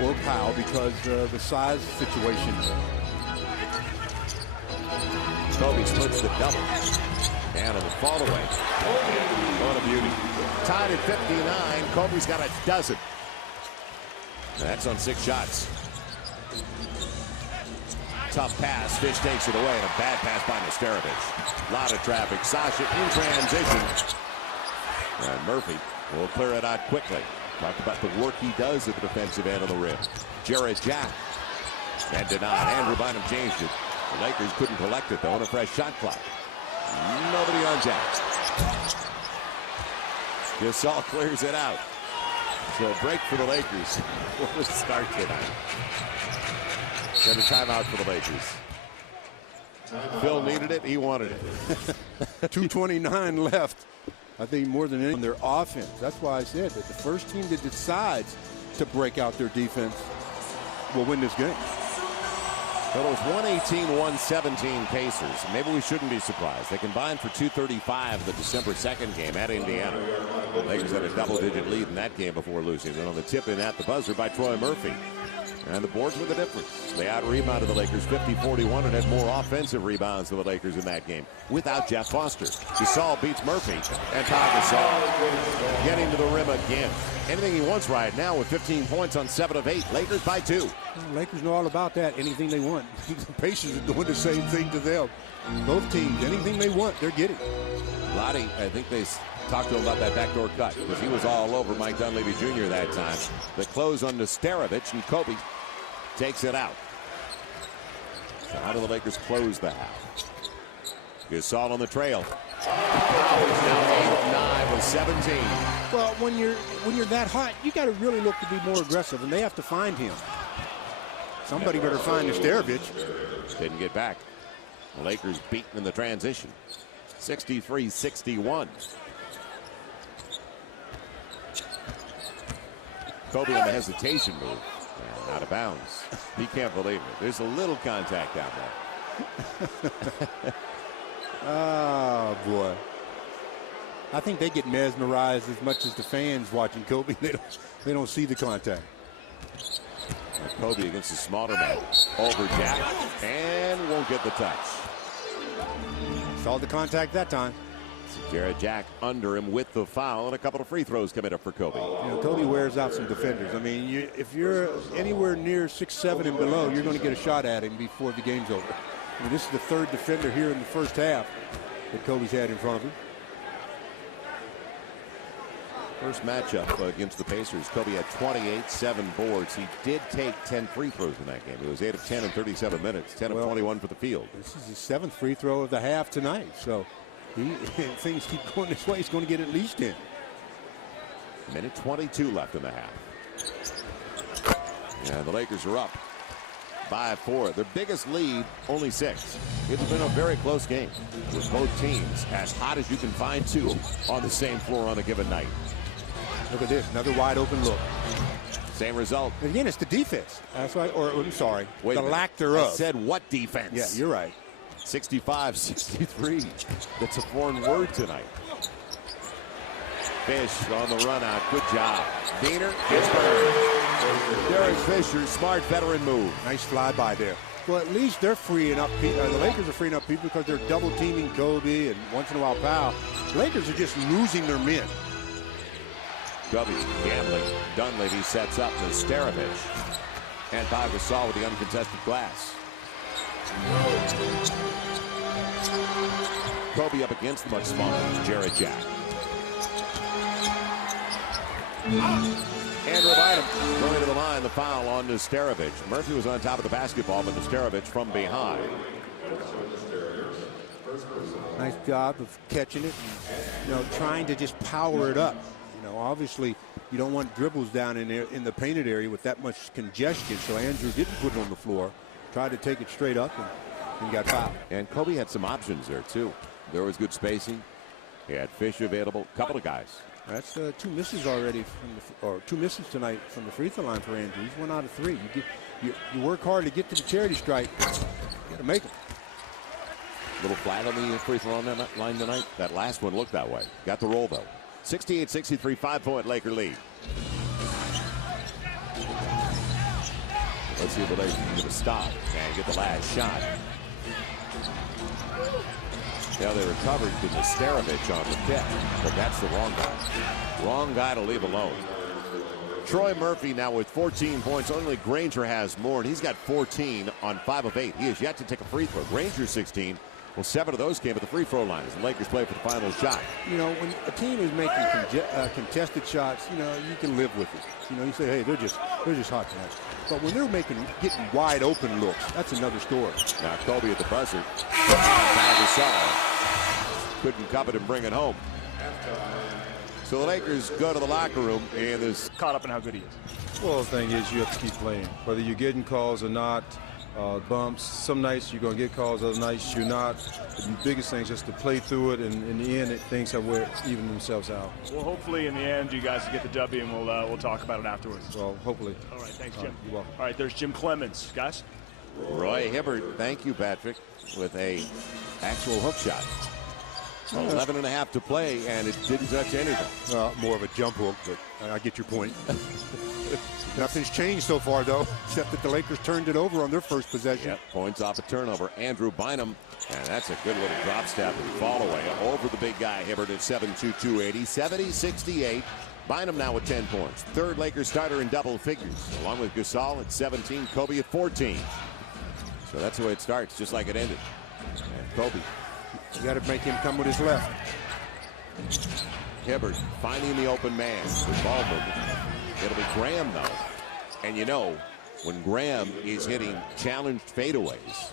or Powell because the size situation. Kobe splits the double. And on the fall away. What a beauty. Tied at 59. Kobe's got a dozen. That's on 6 shots. Tough pass. Fish takes it away. And a bad pass by Nesterovic. A lot of traffic. Sasha in transition. And Murphy will clear it out quickly. Talked about the work he does at the defensive end of the rim. Jarrett Jack. And denied. Andrew Bynum changed it. The Lakers couldn't collect it, though, on a fresh shot clock. Nobody on Jack. Gasol clears it out. So a break for the Lakers. What a start tonight. Got a timeout for the Lakers. Phil needed it. He wanted it. 2:29 left. I think more than anything on their offense. That's why I said that the first team that decides to break out their defense will win this game. Well, it was 118-117 Pacers. Maybe we shouldn't be surprised. They combined for 235 the December 2nd game at Indiana. The Lakers had a double-digit lead in that game before losing. And on the tip in at the buzzer by Troy Murphy. And the boards were the difference. They out-rebounded the Lakers 50-41 and had more offensive rebounds than the Lakers in that game without Jeff Foster. Gasol beats Murphy, and Pau Gasol getting to the rim again. Anything he wants right now with 15 points on 7 of 8. Lakers by 2. Lakers know all about that. Anything they want. The Pacers are doing the same thing to them. Both teams, anything they want, they're getting. Lottie, I think they talked to him about that backdoor cut because he was all over Mike Dunleavy Jr. that time. The close on Nesterovic, and Kobe takes it out. So how do the Lakers close the half? Gasol on the trail. Now 8 of 9 with 17. Well, when you're that hot, you got to really look to be more aggressive, and they have to find him. Somebody better find Nesterovic. Didn't get back. The Lakers beaten in the transition. 63-61. Kobe on the hesitation move. And out of bounds. He can't believe it. There's a little contact down there. Oh, boy. I think they get mesmerized as much as the fans watching Kobe. They don't see the contact. And Kobe against the smaller man. Over Jack. And won't get the touch. Saw the contact that time. Jarrett Jack under him with the foul, and a couple of free throws coming up for Kobe. You know, Kobe wears out some defenders. I mean, if you're anywhere near 6'7" and below, you're going to get a shot at him before the game's over. I mean, this is the third defender here in the first half that Kobe's had in front of him. First matchup against the Pacers, Kobe had 28, 7 boards. He did take 10 free throws in that game. He was 8 of 10 in 37 minutes, 10 of 21 for the field. This is his 7th free throw of the half tonight. So things keep going this way, he's going to get at least 10. Minute 22 left in the half. And the Lakers are up by 4. Their biggest lead, only 6. It's been a very close game with both teams as hot as you can find two on the same floor on a given night. Look at this, another wide open look. Same result. And again, it's the defense. That's why, or I'm sorry, Wait the a minute. lack thereof. I said what defense? Yeah, you're right. 65-63. That's a foreign word tonight. Fish on the run out. Good job. Diener gets burned. Derek Fisher, smart veteran move. Nice flyby there. Well, at least they're freeing up people. The Lakers are freeing up people because they're double teaming Kobe and once in a while Powell. The Lakers are just losing their men. Kobe gambling. Dunleavy sets up Nesterovic. And Pau Gasol with the uncontested glass. Kobe up against the much smaller Jarrett Jack. Andrew Bynum going to the line, the foul on Nesterovic. Murphy was on top of the basketball, but Nesterovic from behind. Nice job of catching it and, trying to just power it up. Obviously, you don't want dribbles down in there in the painted area with that much congestion, so Andrew didn't put it on the floor. Tried to take it straight up and got fouled. And Kobe had some options there, too. There was good spacing. He had Fish available. Couple of guys. That's 2 misses already or 2 misses tonight from the free throw line for Andrew. He's 1 out of 3. You work hard to get to the charity stripe. You got to make them. A little flat on the free throw line tonight. That last one looked that way. Got the roll, though. 68-63, 5-point Laker lead. Let's see if the Lakers can get a stop and get the last shot. Now they recovered to Nesterovic on the kick, but that's the wrong guy. Wrong guy to leave alone. Troy Murphy now with 14 points. Only Granger has more, and he's got 14 on 5 of 8. He has yet to take a free throw. Granger 16. Well, 7 of those came at the free throw line as the Lakers play for the final shot. When a team is making contested shots, you can live with it. You say, hey, they're just hot tonight. But when they're getting wide open looks, that's another story. Now Kobe at the buzzer. Gasol couldn't cup it and bring it home. So the Lakers go to the locker room and is Caught up in how good he is. Well, the thing is, you have to keep playing, whether you're getting calls or not. Bumps. Some nights you're going to get calls, other nights you're not. The biggest thing is just to play through it, and in the end, things have even themselves out. Well, hopefully in the end you guys get the W, and we'll talk about it afterwards. Well, hopefully. All right, thanks, Jim. You're welcome. All right, there's Jim Clemens, guys. Roy Hibbert. Thank you, Patrick, with a actual hook shot. 11.5 to play, and it didn't touch anything. More of a jump hook, but I get your point. Nothing's changed so far, though, except that the Lakers turned it over on their first possession. Yep, points off a turnover. Andrew Bynum, and that's a good little drop step and fall away over the big guy, Hibbert, at 7'2", 280, 70-68. Bynum now with 10 points. Third Lakers starter in double figures, along with Gasol at 17, Kobe at 14. So that's the way it starts, just like it ended. And Kobe. You got to make him come with his left. Hibbert finding the open man with ball movement. It'll be Graham, though. And when Graham is hitting challenged fadeaways,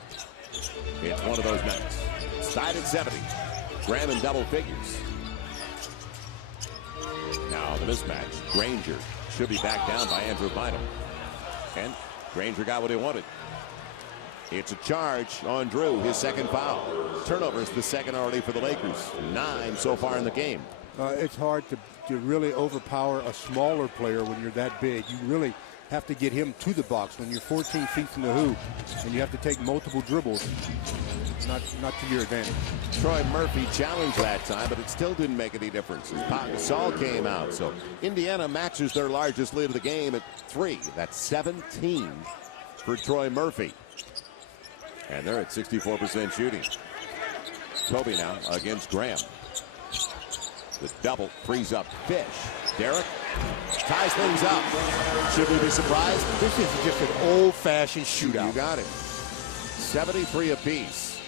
it's one of those nights. Side at 70. Graham in double figures. Now the mismatch. Granger should be backed down by Andrew Bynum. And Granger got what he wanted. It's a charge on Drew, his second foul. Turnover is the second already for the Lakers. 9 so far in the game. It's hard to really overpower a smaller player when you're that big. You really have to get him to the box when you're 14 feet from the hoop and you have to take multiple dribbles. Not to your advantage. Troy Murphy challenged that time, but it still didn't make any difference as Pau Gasol came out. So Indiana matches their largest lead of the game at 3. That's 17 for Troy Murphy. And they're at 64% shooting. Kobe now against Graham. The double frees up Fish. Derek ties things up. Should we be surprised? This is just an old-fashioned shootout. You got it. 73 apiece.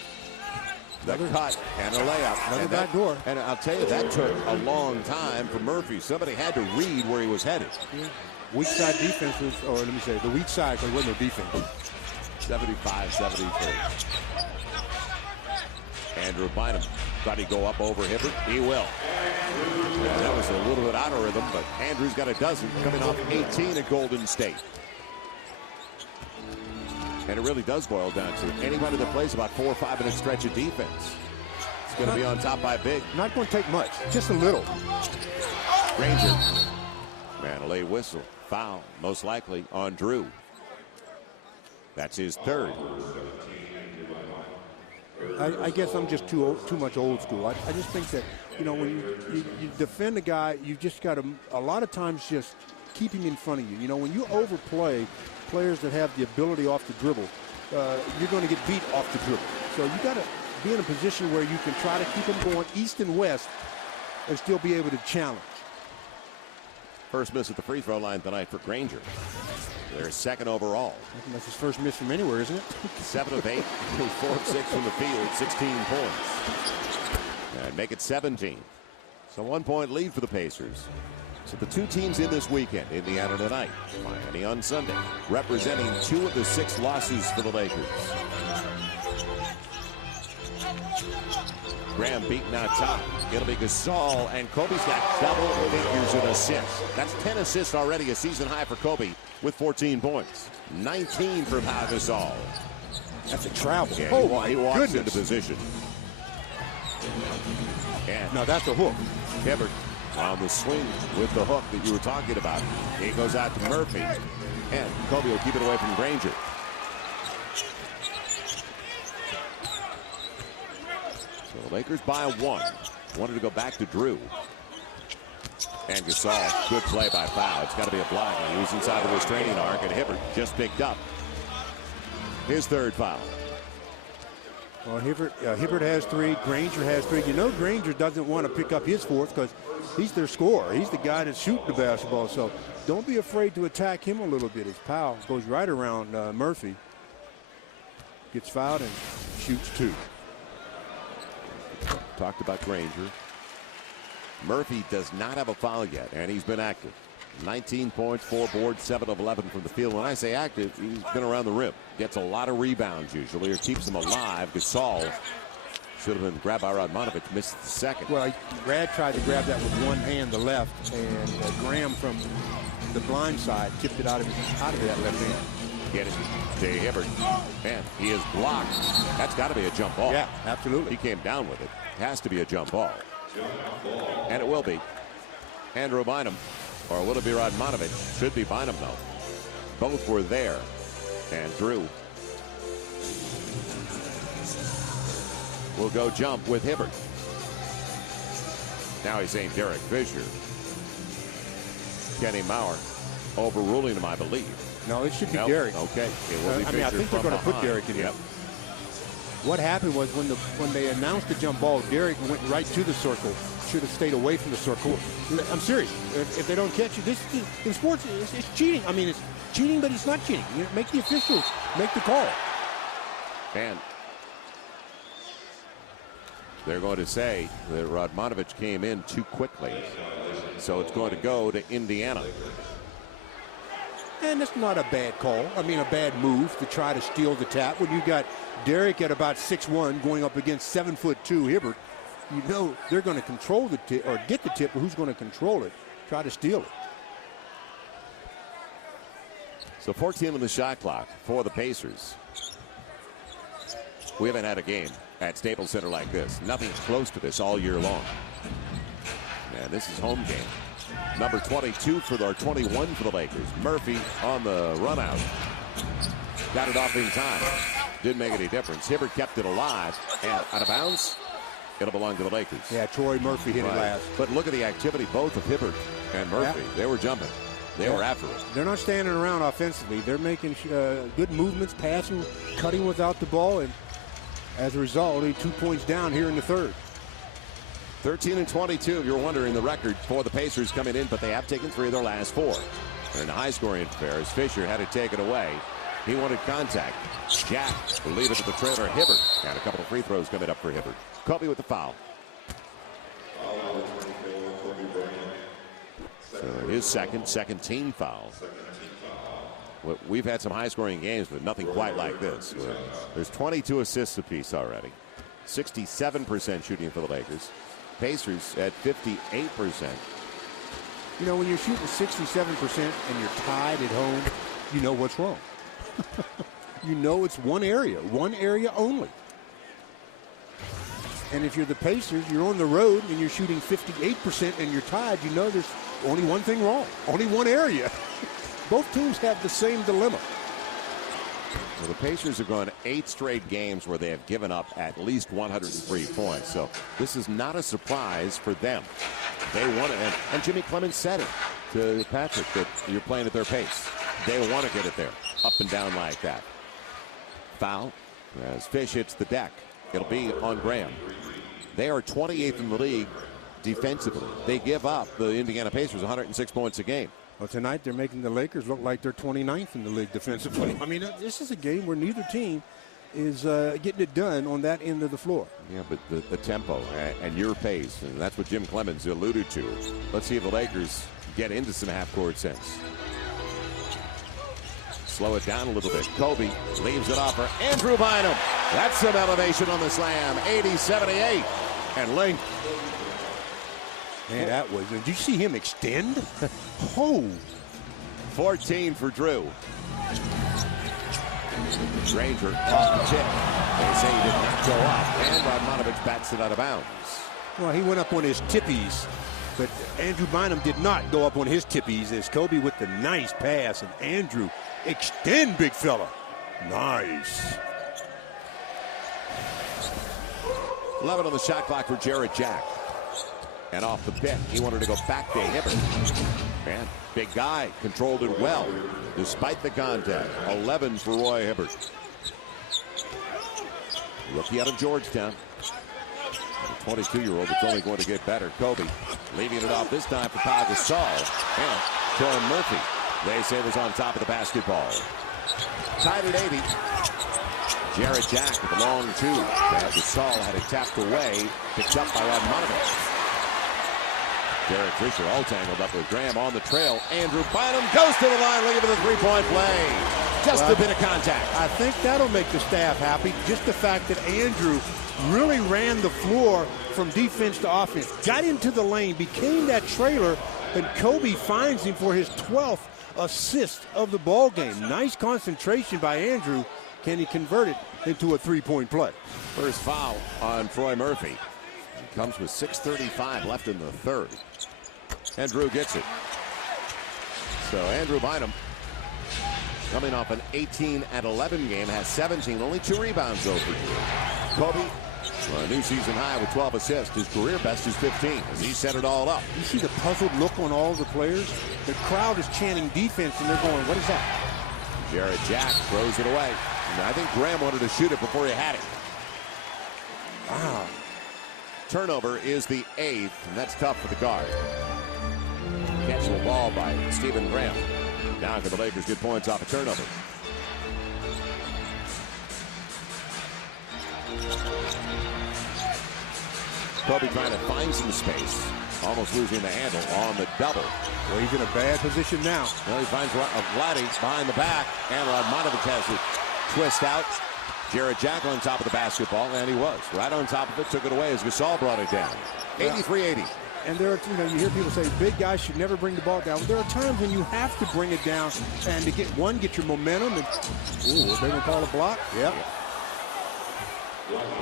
The cut and a layup. Another back door. And I'll tell you, that took a long time for Murphy. Somebody had to read where he was headed. Yeah. Weak side defense was, or let me say, the weak side, because there wasn't no defense. 75-73. Andrew Bynum thought he'd go up over Hibbert. He will. And that was a little bit out of rhythm, but Andrew's got a dozen coming off 18 at Golden State. And it really does boil down to anybody that plays about 4 or 5 minute stretch of defense. It's going to be on top by big. Not going to take much, just a little. Granger. Man, a late whistle. Foul, most likely, on Drew. That's his third. I guess I'm just too much old school. I just think that, you know, when you defend a guy, you just got to, a lot of times, just keep him in front of you. You know, when you overplay players that have the ability off the dribble, you're going to get beat off the dribble. So you got to be in a position where you can try to keep them going east and west and still be able to challenge. First miss at the free throw line tonight for Granger. They're second overall. I think that's his first miss from anywhere, isn't it? 7 of 8, 4 of 6 from the field, 16 points. And make it 17. So 1 point lead for the Pacers. So the two teams in this weekend, Indiana tonight, Miami on Sunday, representing 2 of the 6 losses for the Lakers. Graham beaten out top. It'll be Gasol, and Kobe's got double figures in assists. That's 10 assists already, a season high for Kobe with 14 points. 19 for Pau Gasol. That's a travel. Yeah, oh, he walks goodness. into position. And now that's a hook. Hibbert on the swing with the hook that you were talking about. He goes out to Murphy, and Kobe will keep it away from Granger. So the Lakers by 1. Wanted to go back to Drew. And Gasol, good play by Pau. It's got to be a block. He was inside the restraining arc, and Hibbert just picked up his third foul. Well, Hibbert has 3. Granger has 3. You know, Granger doesn't want to pick up his fourth because he's their scorer. He's the guy that's shooting the basketball. So don't be afraid to attack him a little bit as Pau goes right around Murphy. Gets fouled and shoots 2. Talked about Granger. Murphy does not have a foul yet, and he's been active. 19 points, 4 boards, 7 of 11 from the field. When I say active, he's been around the rim. Gets a lot of rebounds usually, or keeps them alive. Gasol should have been grabbed by Radmanovic, missed the second. Well, Rad tried to grab that with one hand, the left, and Graham from the blind side tipped it out of that left hand. Get it to Hibbert, and he is blocked. That's got to be a jump ball. Yeah, absolutely. He came down with it. Has to be a jump ball. And it will be. Andrew Bynum, or will it be Radmanovic? Should be Bynum, though. Both were there. And Drew will go jump with Hibbert. Now he's saying Derek Fisher. Kenny Mauer overruling him, I believe. No, it should be Nope. Derek. Okay. It will be I mean, I Fisher think they're from going to put behind. Derek in Yep. there. What happened was when they announced the jump ball, Derek went right to the circle. Should have stayed away from the circle. I'm serious. If they don't catch you, this in sports, it's cheating. I mean, it's cheating, but it's not cheating. You make the officials make the call. And they're going to say that Radmanovic came in too quickly. So it's going to go to Indiana. And it's not a bad call. I mean, a bad move to try to steal the tap. When you got Derek at about 6'1", going up against 7'2" Hibbert, you know they're going to control the tip or get the tip, but who's going to control it? Try to steal it. So 14 on the shot clock for the Pacers. We haven't had a game at Staples Center like this. Nothing close to this all year long. Man, this is home game. Number 22 for the 21 for the Lakers. Murphy on the run out. Got it off in time. Didn't make any difference. Hibbert kept it alive and out of bounds. It'll belong to the Lakers. Yeah, Troy Murphy hit it last. But look at the activity, both of Hibbert and Murphy. Yeah. They were jumping. They were after it. They're not standing around offensively. They're making good movements, passing, cutting without the ball, and as a result, only 2 points down here in the third. 13 and 22, if you're wondering the record for the Pacers coming in, but they have taken 3 of their last 4. And in the high-scoring affair, as Fisher had it taken away. He wanted contact. Jack will leave it to the trailer, Hibbert. And a couple of free throws coming up for Hibbert. Kobe with the foul. So his second team foul. We've had some high-scoring games, but nothing quite like this. There's 22 assists apiece already. 67% shooting for the Lakers. Pacers at 58%. You know, when you're shooting 67% and you're tied at home, you know what's wrong. you know it's one area only. And if you're the Pacers, you're on the road and you're shooting 58% and you're tied, you know there's only one thing wrong, only one area. Both teams have the same dilemma. Well, the Pacers have gone 8 straight games where they have given up at least 103 points. So this is not a surprise for them. They want it. And Jimmy Clemens said it to Patrick that you're playing at their pace. They want to get it there, up and down like that. Foul as Fish hits the deck. It'll be on Graham. They are 28th in the league defensively. They give up, the Indiana Pacers, 106 points a game. Well, tonight they're making the Lakers look like they're 29th in the league defensively. I mean, this is a game where neither team is getting it done on that end of the floor. Yeah, but the tempo and your pace, and that's what Jim Clemens alluded to. Let's see if the Lakers get into some half-court sense. Slow it down a little bit. Kobe leaves it off for Andrew Bynum. That's some elevation on the slam. 80-78. And length. Man, that was. Did you see him extend? Oh. 14 for Drew. Granger off the tip. They say he did not go up. And Radmanovich bats it out of bounds. Well, he went up on his tippies, but Andrew Bynum did not go up on his tippies as Kobe with the nice pass. And Andrew extend, big fella. Nice. 11 on the shot clock for Jarrett Jack. And off the pick, he wanted to go back to Hibbert. Man, big guy, controlled it well, despite the contact. 11 for Roy Hibbert. Rookie out of Georgetown. The 22-year-old that's only going to get better. Kobe leaving it off this time for Pau Gasol. And Troy Murphy, they say, was on top of the basketball. Tied at 80. Jarrett Jack with a long two. Gasol had it tapped away, picked up by Radmanovich. Derek Fisher all tangled up with Graham on the trail. Andrew Bynum goes to the line looking for the three-point play. Just a bit of contact. I think that'll make the staff happy. Just the fact that Andrew really ran the floor from defense to offense. Got into the lane, became that trailer, and Kobe finds him for his 12th assist of the ball game. Nice concentration by Andrew. Can he convert it into a three-point play? First foul on Troy Murphy. He comes with 6:35 left in the third. And Drew gets it. So Andrew Bynum, coming off an 18-11 game, has 17, only 2 rebounds over Drew. Kobe, a new season high with 12 assists. His career best is 15 as he set it all up. You see the puzzled look on all the players? The crowd is chanting defense, and they're going, what is that? Jarrett Jack throws it away. And I think Graham wanted to shoot it before he had it. Wow. Turnover is the 8th, and that's tough for the guard. Catching the ball by Stephen Graham. Now can the Lakers get points off a turnover. Kobe trying to find some space. Almost losing the handle on the double. Well, he's in a bad position now. Well, he finds Vladdy behind the back, and Radmanovich has to twist out. Jarrett Jack on top of the basketball, and he was right on top of it. Took it away as Gasol brought it down. 83-80. And there are, you hear people say big guys should never bring the ball down. There are times when you have to bring it down and to get your momentum. And they gonna call a block. Yep.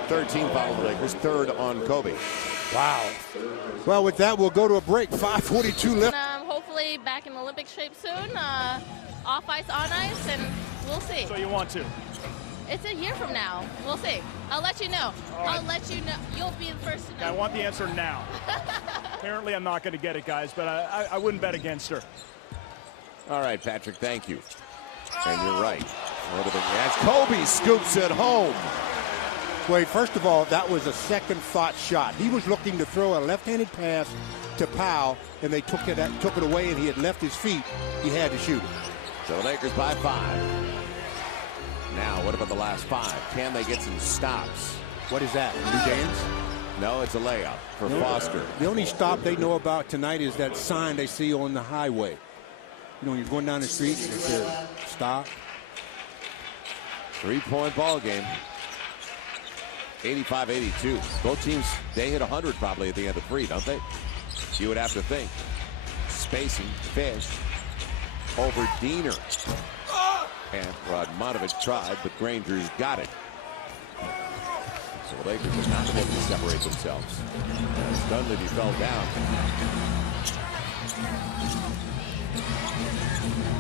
13 foul on the Lakers, 3rd on Kobe. Wow. Well, with that, we'll go to a break. 5:42 left. Hopefully back in Olympic shape soon. Off ice, on ice, and we'll see. So you want to? It's a year from now. We'll see. I'll let you know. Right. I'll let you know. You'll be the first to know. I want the answer now. Apparently, I'm not going to get it, guys, but I wouldn't bet against her. All right, Patrick, thank you. And you're right. As Kobe scoops it home. Wait, first of all, that was a second thought shot. He was looking to throw a left-handed pass to Powell, and they took it away, and he had left his feet. He had to shoot it. So the Lakers by 5. Now, what about the last 5? Can they get some stops? What is that, new dance? No, it's a layup for Foster. The only stop they know about tonight is that sign they see on the highway. You know, when you're going down the street, it says stop. 3-point ball game. 85-82. Both teams, they hit 100 probably at the end of 3, don't they? You would have to think. Spacing, Fish over Diener. And Radmanovic tried, but Granger's got it. So the Lakers have not been able to separate themselves. As Dunleavy fell down.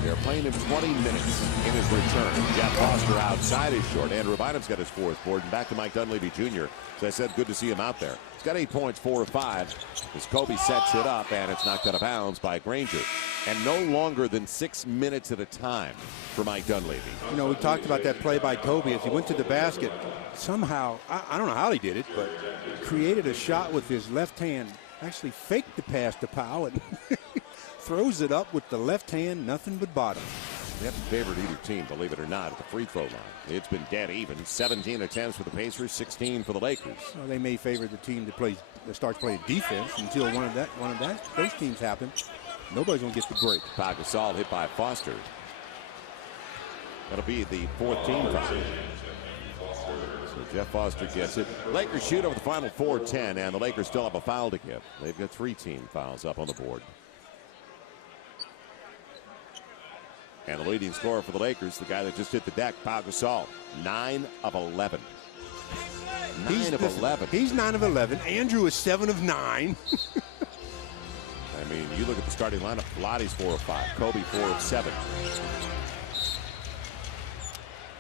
They're playing him 20 minutes in his return. Jeff Foster outside is short. Andrew Bynum's got his 4th board. And back to Mike Dunleavy Jr. As I said, good to see him out there. He's got 8 points, 4 of 5. As Kobe sets it up, and it's knocked out of bounds by Granger. And no longer than 6 minutes at a time for Mike Dunleavy. You know, we talked about that play by Kobe as he went to the basket. Somehow, I don't know how he did it, but created a shot with his left hand. Actually faked the pass to Powell and throws it up with the left hand, nothing but bottom. They haven't favored either team, believe it or not, at the free throw line. It's been dead even. 17 attempts for the Pacers, 16 for the Lakers. Well, they may favor the team that starts playing defense until those teams happen. Nobody's gonna get the break. Pau Gasol hit by Foster. That'll be the 4th team foul. So Jeff Foster gets it. Lakers shoot over the final 4-10, and the Lakers still have a foul to give. They've got 3 team fouls up on the board. And the leading scorer for the Lakers, the guy that just hit the deck, Pau Gasol, 9 of 11. 9 of 11. He's 9 of 11. Andrew is 7 of 9. I mean, you look at the starting lineup. Lottie's 4 of 5. Kobe 4 of 7.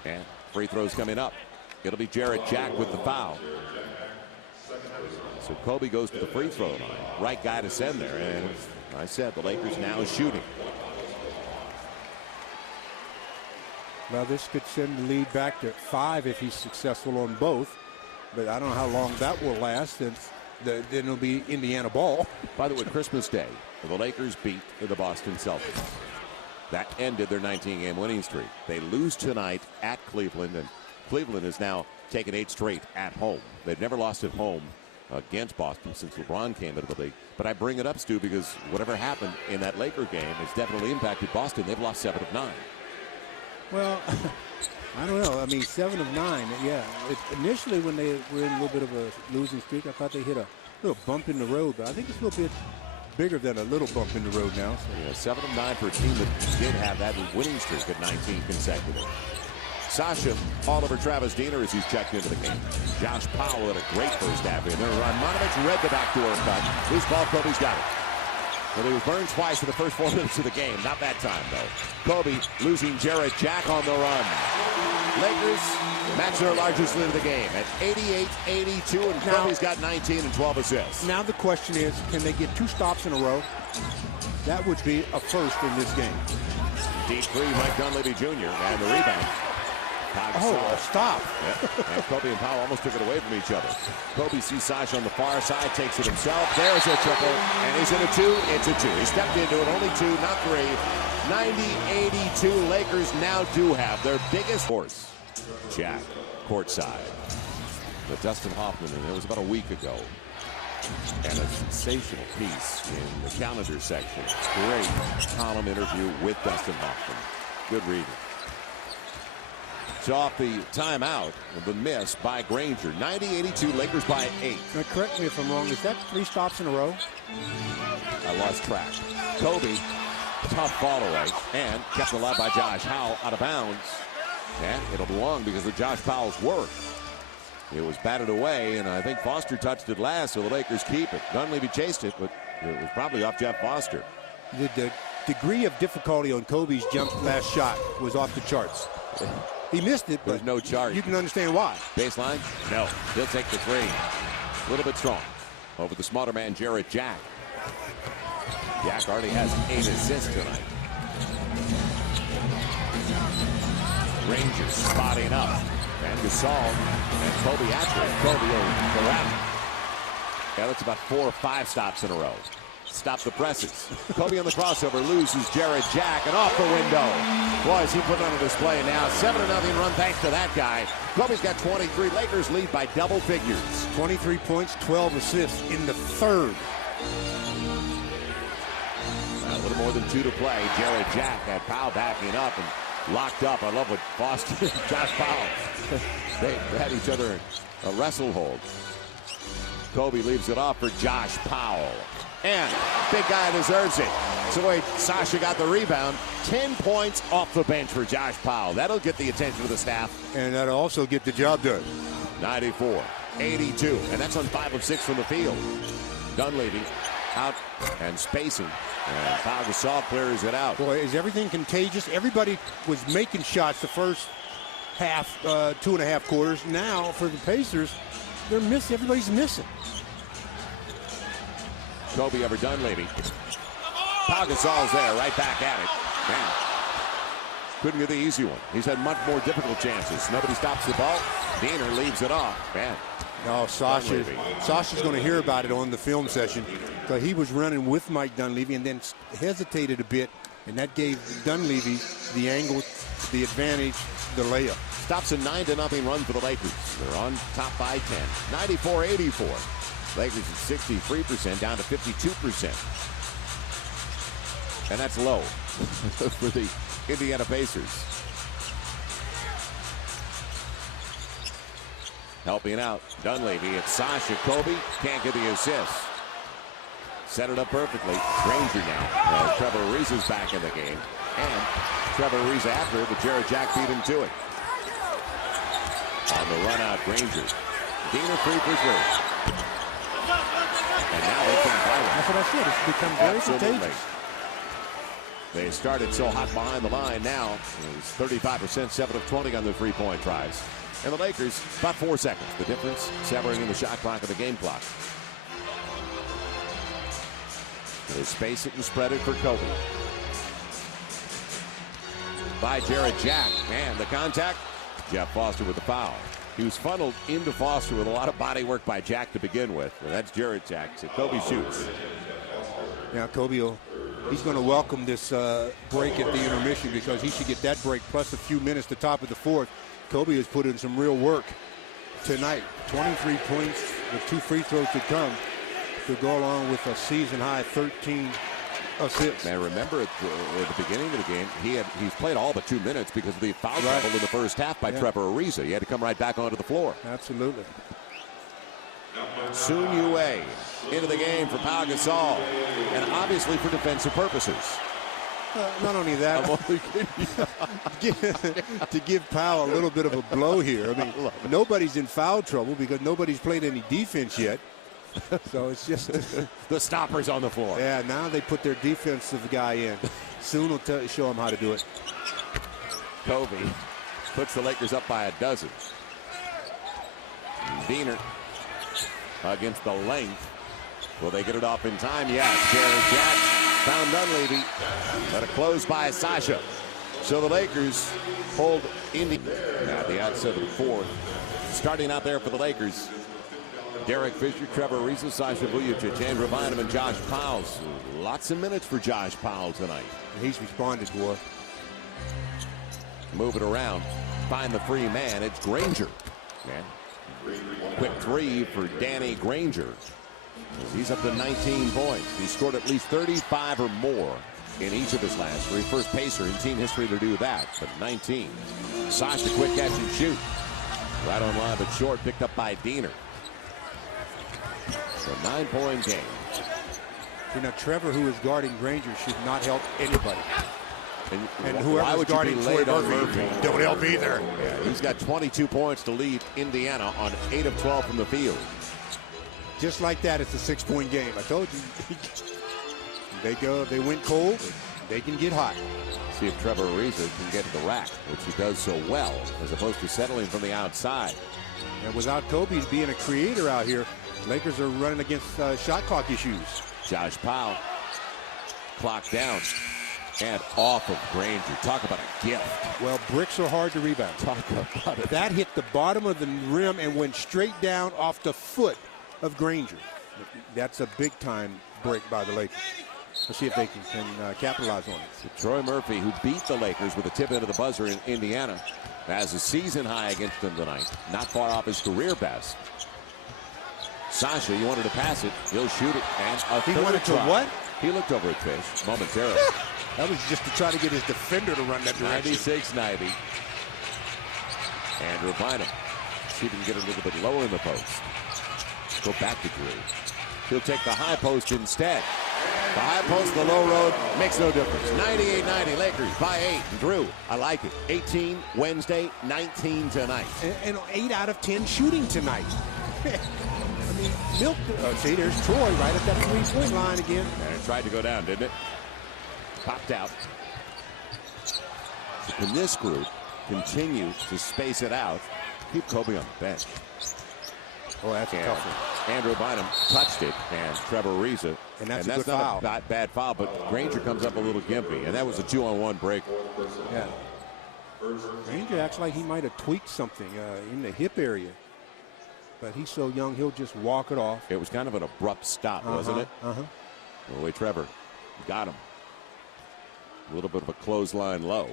And free throws coming up. It'll be Jarrett Jack with the foul. So Kobe goes to the free throw line. Right guy to send there. And I said the Lakers now shooting. Well, this could send the lead back to 5 if he's successful on both. But I don't know how long that will last. And then it'll be Indiana ball. By the way, Christmas Day, the Lakers beat the Boston Celtics. That ended their 19-game winning streak. They lose tonight at Cleveland, and Cleveland has now taken 8 straight at home. They've never lost at home against Boston since LeBron came into the league. But I bring it up, Stu, because whatever happened in that Laker game has definitely impacted Boston. They've lost 7 of 9. Well, I don't know. I mean, 7 of 9. Yeah. Initially, when they were in a little bit of a losing streak, I thought they hit a little bump in the road. But I think it's a little bit bigger than a little bump in the road now. So. Yeah, 7 of 9 for a team that did have that winning streak at 19 consecutive. Sasha Oliver Travis Diener as he's checked into the game. Josh Powell had a great first half in there. Radmanovic read the backdoor cut. Loose ball, Kobe's got it. Well, he was burned twice in the first 4 minutes of the game. Not that time, though. Kobe losing Jarrett Jack on the run. Lakers match their largest lead of the game at 88-82, and Kobe's got 19 and 12 assists. Now the question is, can they get 2 stops in a row? That would be a first in this game. Deep 3, Mike Dunleavy Jr. and the rebound. Stop. Yeah. And Kobe and Powell almost took it away from each other. Kobe sees Sasha on the far side, takes it himself. There's a triple. And is it a 2? It's a 2. He stepped into it, only 2, not 3. 90-82. Lakers now do have their biggest horse. Jack, courtside. But Dustin Hoffman, and it was about a week ago. And a sensational piece in the calendar section. Great column interview with Dustin Hoffman. Good reading. Off the timeout, the miss by Granger. 90-82, Lakers by 8. Now, correct me if I'm wrong. Is that 3 stops in a row? I lost track. Kobe, tough ball away, and kept alive by Josh Howell out of bounds. And it'll belong because of Josh Powell's work. It was batted away, and I think Foster touched it last, so the Lakers keep it. Dunleavy chased it, but it was probably off Jeff Foster. The degree of difficulty on Kobe's jump last shot was off the charts. He missed it, but there's no chart. You can understand why. Baseline? No. He'll take the 3. A little bit strong. Over the smarter man, Jarrett Jack. Jack already has 8 assists tonight. Rangers spotting up. And Gasol and Kobe after it. Kobe will go out. Yeah, that's about 4 or 5 stops in a row. Stop the presses. Kobe on the crossover loses Jarrett Jack and off the window. Boy, is he put on a display now. 7-0 run thanks to that guy. Kobe's got 23. Lakers lead by double figures. 23 points, 12 assists in the 3rd. A little more than 2 to play. Jarrett Jack had Powell backing up and locked up. I love what Boston and Josh Powell. They had each other in a wrestle hold. Kobe leaves it off for Josh Powell. And big guy deserves it. So wait, Sasha got the rebound. 10 points off the bench for Josh Powell. That'll get the attention of the staff. And that'll also get the job done. 94-82. And that's on 5 of 6 from the field. Dunleavy out and spacing. And Pau Gasol clears it out. Boy, is everything contagious? Everybody was making shots the first half, 2.5 quarters. Now, for the Pacers, they're missing. Everybody's missing. Kobe over Dunleavy. Pau Gasol's there, right back at it. Man, couldn't get the easy one. He's had much more difficult chances. Nobody stops the ball. Diener leaves it off. Man. No, Sasha's going to hear about it on the film session. So he was running with Mike Dunleavy and then hesitated a bit, and that gave Dunleavy the angle, the advantage, the layup. Stops a 9-0 run for the Lakers. They're on top by 10. 94-84. Lakers at 63%, down to 52%. And that's low for the Indiana Pacers. Helping out Dunleavy. It's Sasha. Kobe can't get the assist. Set it up perfectly. Granger now. Trevor Ariza is back in the game. And Trevor Ariza after it, but Jared Jack beat him to it. On the run out, Granger. Diener free for 3. And now they can buy it. That's what I said. It's become very contagious. They started so hot behind the line. Now it's 35%, 7 of 20 on the three-point tries. And the Lakers, about 4 seconds. The difference, severing in the shot clock and the game clock. They space it and spread it for Kobe. By Jared Jack. Man, the contact. Jeff Foster with the foul. He was funneled into Foster with a lot of body work by Jack to begin with. And that's Jared Jack. So Kobe shoots. Now Kobe, he's going to welcome this break at the intermission because he should get that break plus a few minutes at the top of the fourth. Kobe has put in some real work tonight. 23 points with 2 free throws to come to go along with a season-high 13 assists. Man, remember at the beginning of the game, he's played all but 2 minutes because of the foul trouble in the first half by Trevor Ariza. He had to come right back onto the floor. Absolutely. Sun Yue into the game for Pau Gasol, and obviously for defensive purposes. Not only that, to give Powell a little bit of a blow here. I mean, nobody's in foul trouble because nobody's played any defense yet. So it's just the stoppers on the floor. Yeah, now they put their defensive guy in. Soon will show him how to do it. Kobe puts the Lakers up by 12. Diener against the length. Will they get it off in time? Yes. Jared Jack found Dunleavy. Let it close by Sasha. So the Lakers hold Indy at the outset of the fourth. Starting out there for the Lakers, Derek Fisher, Trevor Ariza, Sasha Vujacic, Andrew Bynum, and Josh Powell. Lots of minutes for Josh Powell tonight. He's responded, boy. Move it around. Find the free man. It's Granger. Man. Quick 3 for Danny Granger. He's up to 19 points. He scored at least 35 or more in each of his last 3. First Pacer in team history to do that, but 19. Sasha, quick catch and shoot. Right on line, but short, picked up by Diener. So 9-point game. You know, Trevor, who is guarding Granger, should not help anybody. And whoever's guarding Troy Murphy, don't help either. Yeah, he's got 22 points to lead Indiana on 8 of 12 from the field. Just like that, it's a 6-point game. I told you. They went cold, they can get hot. See if Trevor Ariza can get to the rack, which he does so well, as opposed to settling from the outside. And without Kobe being a creator out here, Lakers are running against shot clock issues. Josh Powell, clock down, and off of Granger. Talk about a gift. Well, bricks are hard to rebound. Talk about it. That hit the bottom of the rim and went straight down off the foot of Granger. That's a big-time break by the Lakers. Let's see if they can capitalize on it. So Troy Murphy, who beat the Lakers with a tip into the buzzer in Indiana, has a season high against them tonight. Not far off his career best. Sasha, you wanted to pass it. He'll shoot it. And he wanted to what? He looked over at Fish momentarily. That was just to try to get his defender to run that direction. 96-90. Andrew Bynum. See if he can get a little bit lower in the post. Go back to Drew. He'll take the high post instead. The high post, the low road, makes no difference. 98-90, Lakers by 8. And Drew, I like it. 18 Wednesday, 19 tonight. And 8 out of 10 shooting tonight. I mean, see, there's Troy right at that 3-point line again. And it tried to go down, didn't it? Popped out. So can this group continue to space it out? Keep Kobe on the bench. Oh, that's a tough one. Andrew Bynum touched it, and Trevor Ariza. And that's a that's good not foul. a bad foul, but Granger comes up a little gimpy, and that was a 2-on-1 break. Yeah. Granger acts like he might have tweaked something in the hip area. But he's so young, he'll just walk it off. It was kind of an abrupt stop, wasn't it? The way Trevor got him. A little bit of a clothesline low.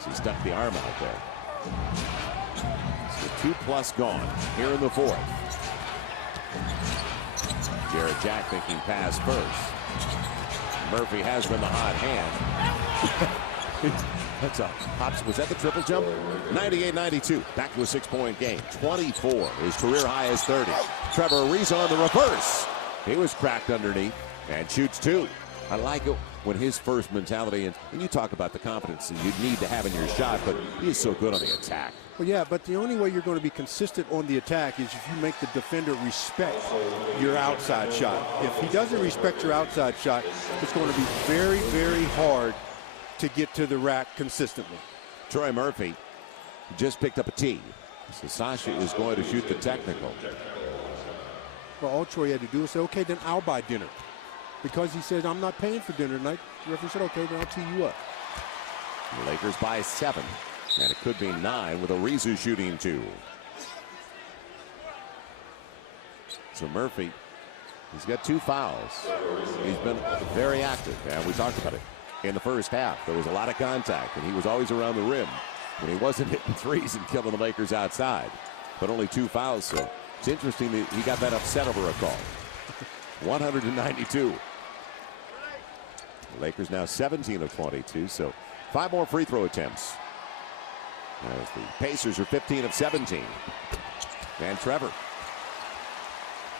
So he stuck the arm out there. So 2+ gone here in the 4th. Jarrett Jack thinking pass first. Murphy has been the hot hand. That's a hops. Was that the triple jump? 98-92. Back to a 6-point game. 24. His career high is 30. Trevor Ariza on the reverse. He was cracked underneath and shoots 2. I like it when his first mentality, and you talk about the confidence that you need to have in your shot, but he is so good on the attack. Well, yeah, but the only way you're going to be consistent on the attack is if you make the defender respect your outside shot. If he doesn't respect your outside shot, it's going to be very, very hard to get to the rack consistently. Troy Murphy just picked up a tee. So Sasha is going to shoot the technical. Well, all Troy had to do was say, okay, then I'll buy dinner. Because he said, I'm not paying for dinner tonight. The referee said, okay, then I'll tee you up. The Lakers by 7. And it could be 9 with Ariza shooting 2. So Murphy, he's got 2 fouls. He's been very active, and we talked about it. In the first half, there was a lot of contact, and he was always around the rim when he wasn't hitting threes and killing the Lakers outside. But only 2 fouls, so it's interesting that he got that upset over a call. 192. The Lakers now 17 of 22, so 5 more free throw attempts. As the Pacers are 15 of 17. And Trevor,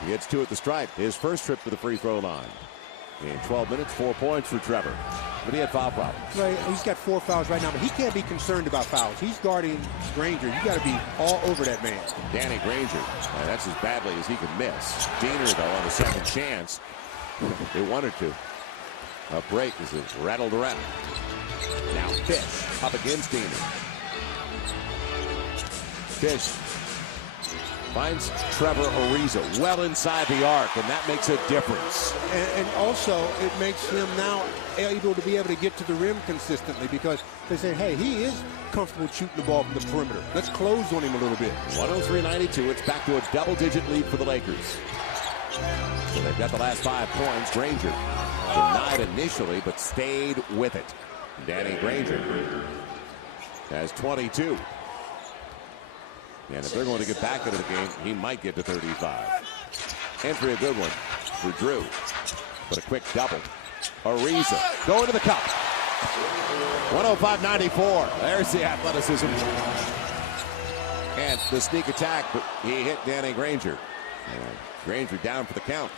he gets 2 at the stripe. His first trip to the free throw line. In 12 minutes, 4 points for Trevor. But he had foul problems. Right, he's got 4 fouls right now, but he can't be concerned about fouls. He's guarding Granger. You got to be all over that man. Danny Granger, that's as badly as he can miss. Diener, though, on the second chance. They wanted to. A break as it's rattled around. Now Fish up against Diener. Fish finds Trevor Ariza well inside the arc, and that makes a difference. And also, it makes him now able to be able to get to the rim consistently because they say, hey, he is comfortable shooting the ball from the perimeter. Let's close on him a little bit. 103-92. It's back to a double-digit lead for the Lakers. So they've got the last 5 points. Granger denied initially, but stayed with it. Danny Granger has 22. And if they're going to get back into the game, he might get to 35. And for a good one for Drew. But a quick double. Ariza going to the cup. 105-94. There's the athleticism. And the sneak attack, but he hit Danny Granger. And Granger down for the count.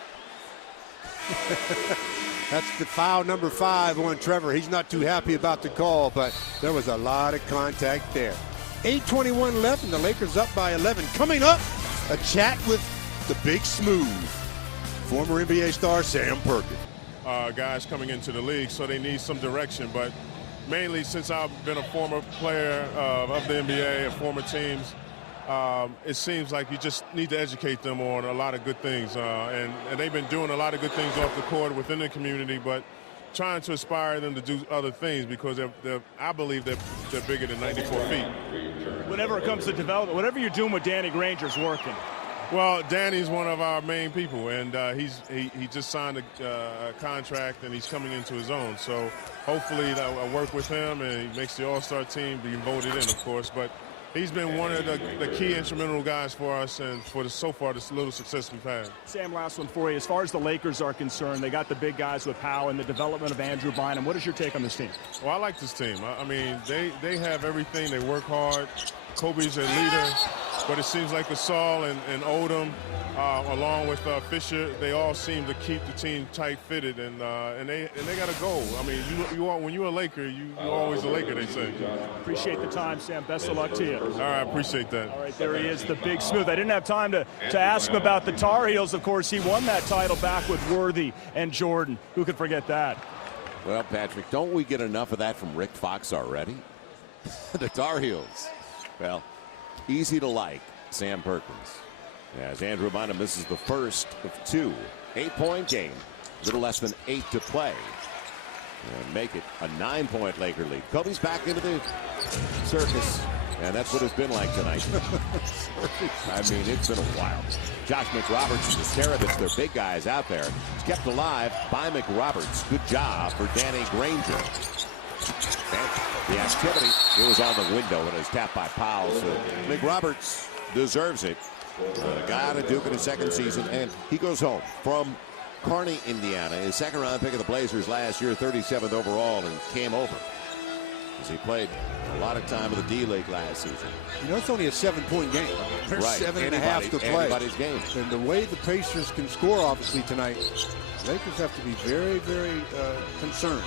That's the foul number 5 on Trevor. He's not too happy about the call, but there was a lot of contact there. 8:21 left, and the Lakers up by 11. Coming up, a chat with the Big Smooth, former NBA star Sam Perkins. Guys coming into the league, so they need some direction. But mainly since I've been a former player of the NBA and former teams, it seems like you just need to educate them on a lot of good things. And they've been doing a lot of good things off the court within the community, but trying to inspire them to do other things because I believe they're bigger than 94 feet. Whenever it comes to development, whatever you're doing with Danny Granger is working. Well, Danny's one of our main people, and he just signed a contract, and he's coming into his own. So hopefully I'll work with him, and he makes the All-Star team, being voted in, of course. But he's been one of the key instrumental guys for us, and for so far this little success we've had. Sam, last one for you. As far as the Lakers are concerned, they got the big guys with Powell and the development of Andrew Bynum. What is your take on this team? Well, I like this team. I mean, they have everything. They work hard. Kobe's a leader, but it seems like Gasol and Odom, along with Fisher, they all seem to keep the team tight-fitted, and they got a goal. I mean, when you're a Laker, you're always a Laker, they say. Appreciate the time, Sam. Best of luck to you. All right, appreciate that. All right, there he is, the Big Smooth. I didn't have time to ask him about the Tar Heels. Of course, he won that title back with Worthy and Jordan. Who could forget that? Well, Patrick, don't we get enough of that from Rick Fox already? The Tar Heels. Well, easy to like, Sam Perkins. As Andrew Bynum misses the first of two. 8-point game. A little less than 8 to play. And make it a 9-point Laker lead. Kobe's back into the circus. And that's what it's been like tonight. I mean, it's been a while. Josh McRoberts and Starovich, their big guys out there. It's kept alive by McRoberts. Good job for Danny Granger. And the activity, it was on the window and it was tapped by Powell. So McRoberts deserves it. A guy out of Duke in his second season, and he goes home from Kearney, Indiana. His second-round pick of the Blazers last year, 37th overall, and came over as he played a lot of time in the D-League last season. You know, it's only a 7-point game. There's Right. 7.5 to play. Anybody's game. And the way the Pacers can score, obviously, tonight, Lakers have to be very, very concerned.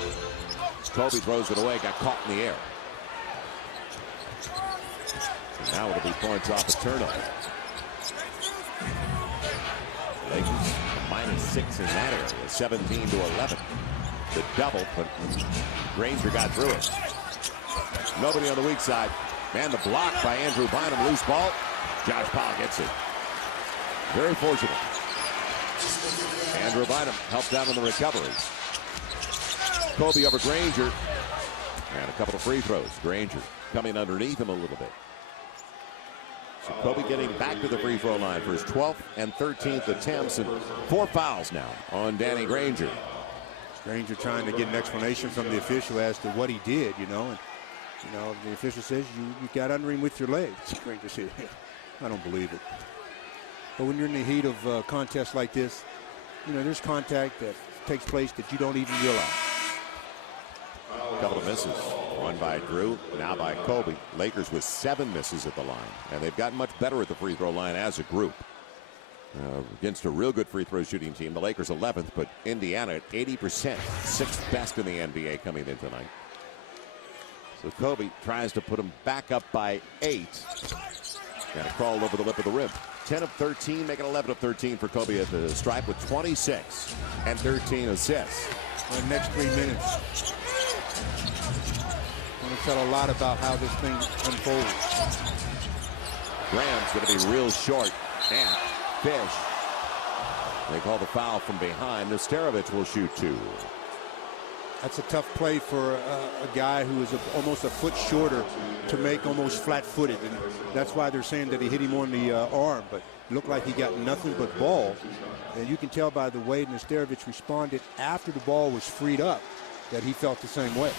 Kobe throws it away, got caught in the air. And now it'll be points off a turnover. Lakers -6 in that area, 17 to 11. The double, but Granger got through it. Nobody on the weak side. Man, the block by Andrew Bynum, loose ball. Josh Powell gets it. Very fortunate. Andrew Bynum helped out on the recoveries. Kobe over Granger. And a couple of free throws. Granger coming underneath him a little bit. So Kobe getting back to the free throw line for his 12th and 13th attempts, and 4 fouls now on Danny Granger. Granger trying to get an explanation from the official as to what he did, you know. And, you know, the official says you got under him with your legs. Granger said, I don't believe it. But when you're in the heat of a contest like this, you know, there's contact that takes place that you don't even realize. A couple of misses. One by Drew, now by Kobe. Lakers with 7 misses at the line. And they've gotten much better at the free throw line as a group. Against a real good free throw shooting team. The Lakers 11th, but Indiana at 80%. 6th best in the NBA coming in tonight. So Kobe tries to put him back up by 8. And a crawl over the lip of the rim. 10 of 13, making 11 of 13 for Kobe at the stripe with 26 and 13 assists. In the next 3 minutes. Going to tell a lot about how this thing unfolds. Graham's going to be real short. And Fish. They call the foul from behind. Nesterovic will shoot 2. That's a tough play for a guy who is almost a foot shorter to make almost flat-footed. And that's why they're saying that he hit him on the arm. But it looked like he got nothing but ball. And you can tell by the way Nesterovic responded after the ball was freed up that he felt the same way.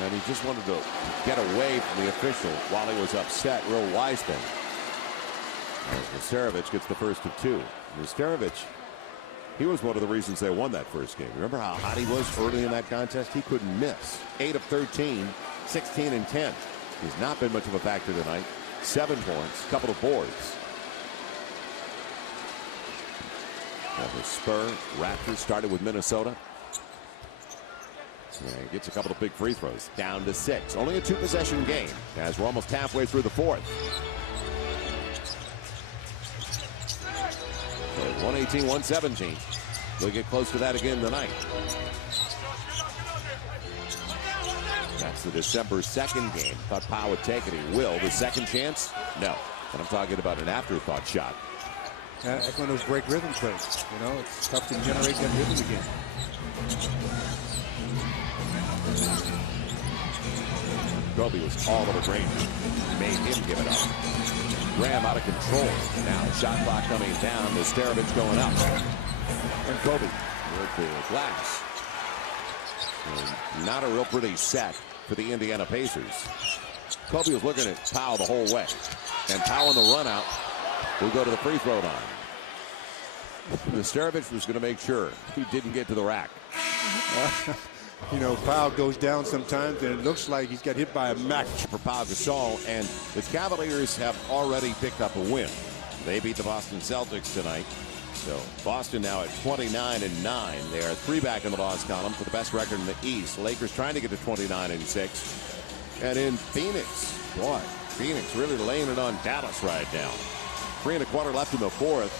And he just wanted to get away from the official while he was upset. Real wise thing. Nesterovic gets the first of 2. Nesterovic, he was one of the reasons they won that first game. Remember how hot he was early in that contest? He couldn't miss. 8 of 13, 16 and 10. He's not been much of a factor tonight. 7 points, couple of boards. Now the Spur Raptors started with Minnesota. Yeah, he gets a couple of big free throws. Down to 6. Only a 2-possession game as we're almost halfway through the 4th. 118-117. They'll get close to that again tonight. That's the December 2nd game. Thought Powell would take it. He will. The second chance? No. And I'm talking about an afterthought shot. That's one of those break rhythm plays. You know, it's tough to generate that rhythm again. Kobe was all over Granger. Made him give it up. Graham out of control. Now shot clock coming down. Nesterovic going up. And Kobe with the glass. And not a real pretty set for the Indiana Pacers. Kobe was looking at Powell the whole way. And Powell in the run out will go to the free throw line. Nesterovic was going to make sure he didn't get to the rack. You know, Powell goes down sometimes, and it looks like he's got hit by a Mack. For Pau Gasol, and the Cavaliers have already picked up a win. They beat the Boston Celtics tonight. So Boston now at 29-9. They are 3 back in the loss column for the best record in the East. Lakers trying to get to 29-6. And in Phoenix, boy, Phoenix really laying it on Dallas right now. 3 1/4 left in the fourth.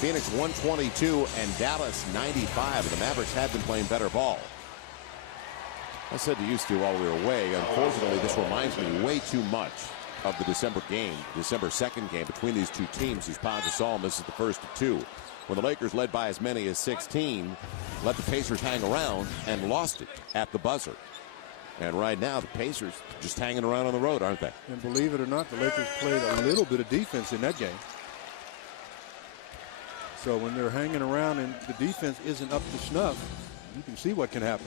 Phoenix 122 and Dallas 95. And the Mavericks have been playing better ball. I said to used to while we were away. Unfortunately, this reminds me way too much of the December game, December 2nd game between these two teams, as Pau Gasol misses the first of 2. When the Lakers led by as many as 16, let the Pacers hang around and lost it at the buzzer. And right now, the Pacers just hanging around on the road, aren't they? And believe it or not, the Lakers played a little bit of defense in that game. So when they're hanging around and the defense isn't up to snuff, you can see what can happen.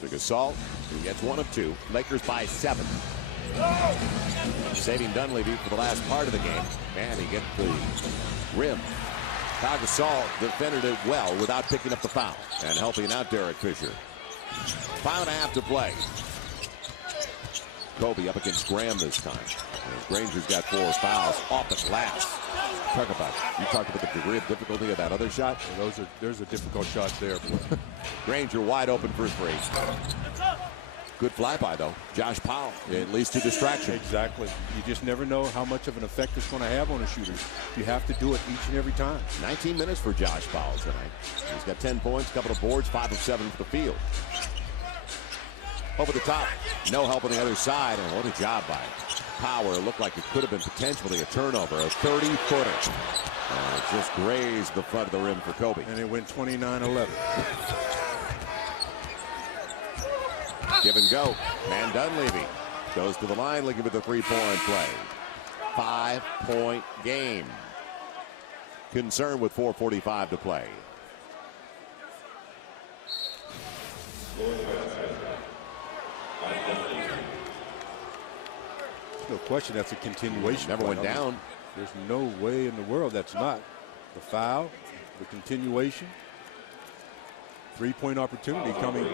So Gasol, he gets 1 of 2. Lakers by 7. Saving Dunleavy for the last part of the game. And he gets the rim. Pau Gasol defended it well without picking up the foul and helping out Derek Fisher. 5.5 to play. Kobe up against Graham this time. Granger's got 4 fouls off the glass. You talked about the degree of difficulty of that other shot. Well, there's a difficult shot there. Granger wide open for 3. Good flyby though. Josh Powell, at least to distraction. Exactly. You just never know how much of an effect it's going to have on a shooter. You have to do it each and every time. 19 minutes for Josh Powell tonight. He's got 10 points, a couple of boards, 5 of 7 for the field. Over the top, no help on the other side, and what a job by Power. It looked like it could have been potentially a turnover, a 30-footer. It just grazed the front of the rim for Kobe. And it went 29-11. Give and go. Man Dunleavy goes to the line looking for the 3-point play. 5-point game. Concerned with 4:45 to play. No question that's a continuation. Never went down. There's no way in the world that's not. The foul, the continuation, 3-point opportunity coming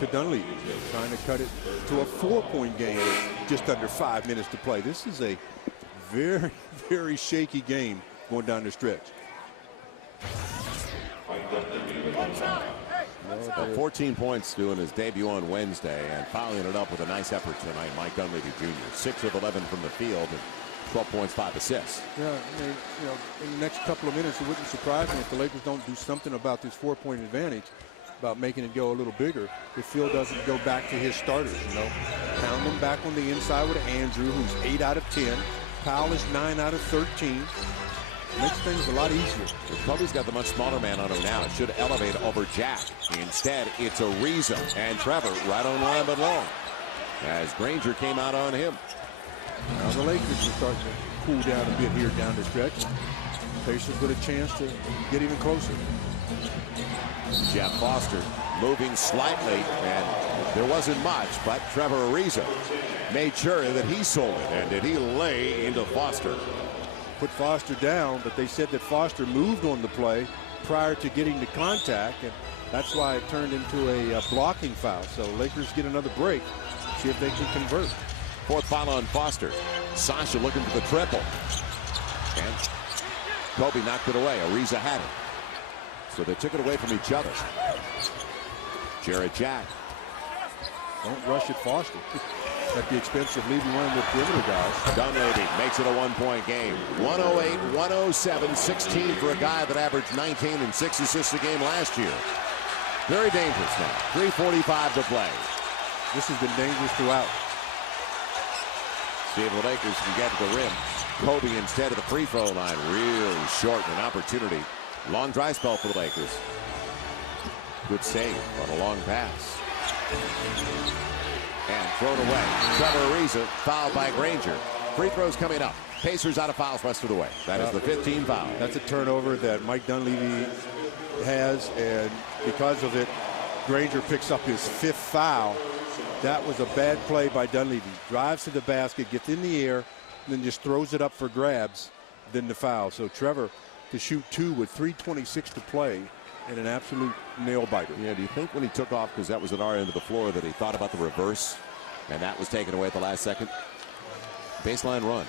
to Dunleavy, trying to cut it to a 4-point game with just under 5 minutes to play. This is a very, very shaky game going down the stretch. 14 points doing his debut on Wednesday and following it up with a nice effort tonight. Mike Dunleavy Jr. 6 of 11 from the field and 12 points, 5 assists. Yeah, I mean, you know, in the next couple of minutes, it wouldn't surprise me if the Lakers don't do something about this 4-point advantage, about making it go a little bigger. If Phil doesn't go back to his starters, you know, pound them back on the inside with Andrew, who's 8 out of 10. Powell is 9 out of 13. Makes things a lot easier. Kobe's got the much smaller man on him now. It should elevate over Jack. Instead, it's Ariza and Trevor right on line but long as Granger came out on him. Now the Lakers are starting to cool down a bit here down the stretch. Pacers with a chance to get even closer. Jeff Foster moving slightly, and there wasn't much, but Trevor Ariza made sure that he sold it. And did he lay into Foster? Put Foster down, but they said that Foster moved on the play prior to getting to contact, and that's why it turned into a blocking foul. So Lakers get another break, see if they can convert. 4th foul on Foster. Sasha looking for the triple. And Kobe knocked it away. Ariza had it. So they took it away from each other. Jared Jack. Don't rush at Foster at the expense of leaving one of the perimeter guys. Dunleavy makes it a 1-point game. 108-107, 16 for a guy that averaged 19 and 6 assists a game last year. Very dangerous now. 3:45 to play. This has been dangerous throughout. See if the Lakers can get to the rim. Kobe instead of the free throw line. Really short an opportunity. Long dry spell for the Lakers. Good save on a long pass. And thrown away. Trevor Ariza fouled by Granger. Free throws coming up. Pacers out of fouls rest of the way. That is the 15 foul. That's a turnover that Mike Dunleavy has, and because of it, Granger picks up his 5th foul. That was a bad play by Dunleavy. Drives to the basket, gets in the air, and then just throws it up for grabs, then the foul. So Trevor to shoot 2 with 3:26 to play. and an absolute nail biter. Yeah, do you think when he took off, because that was at our end of the floor, that he thought about the reverse, and that was taken away at the last second? Baseline run.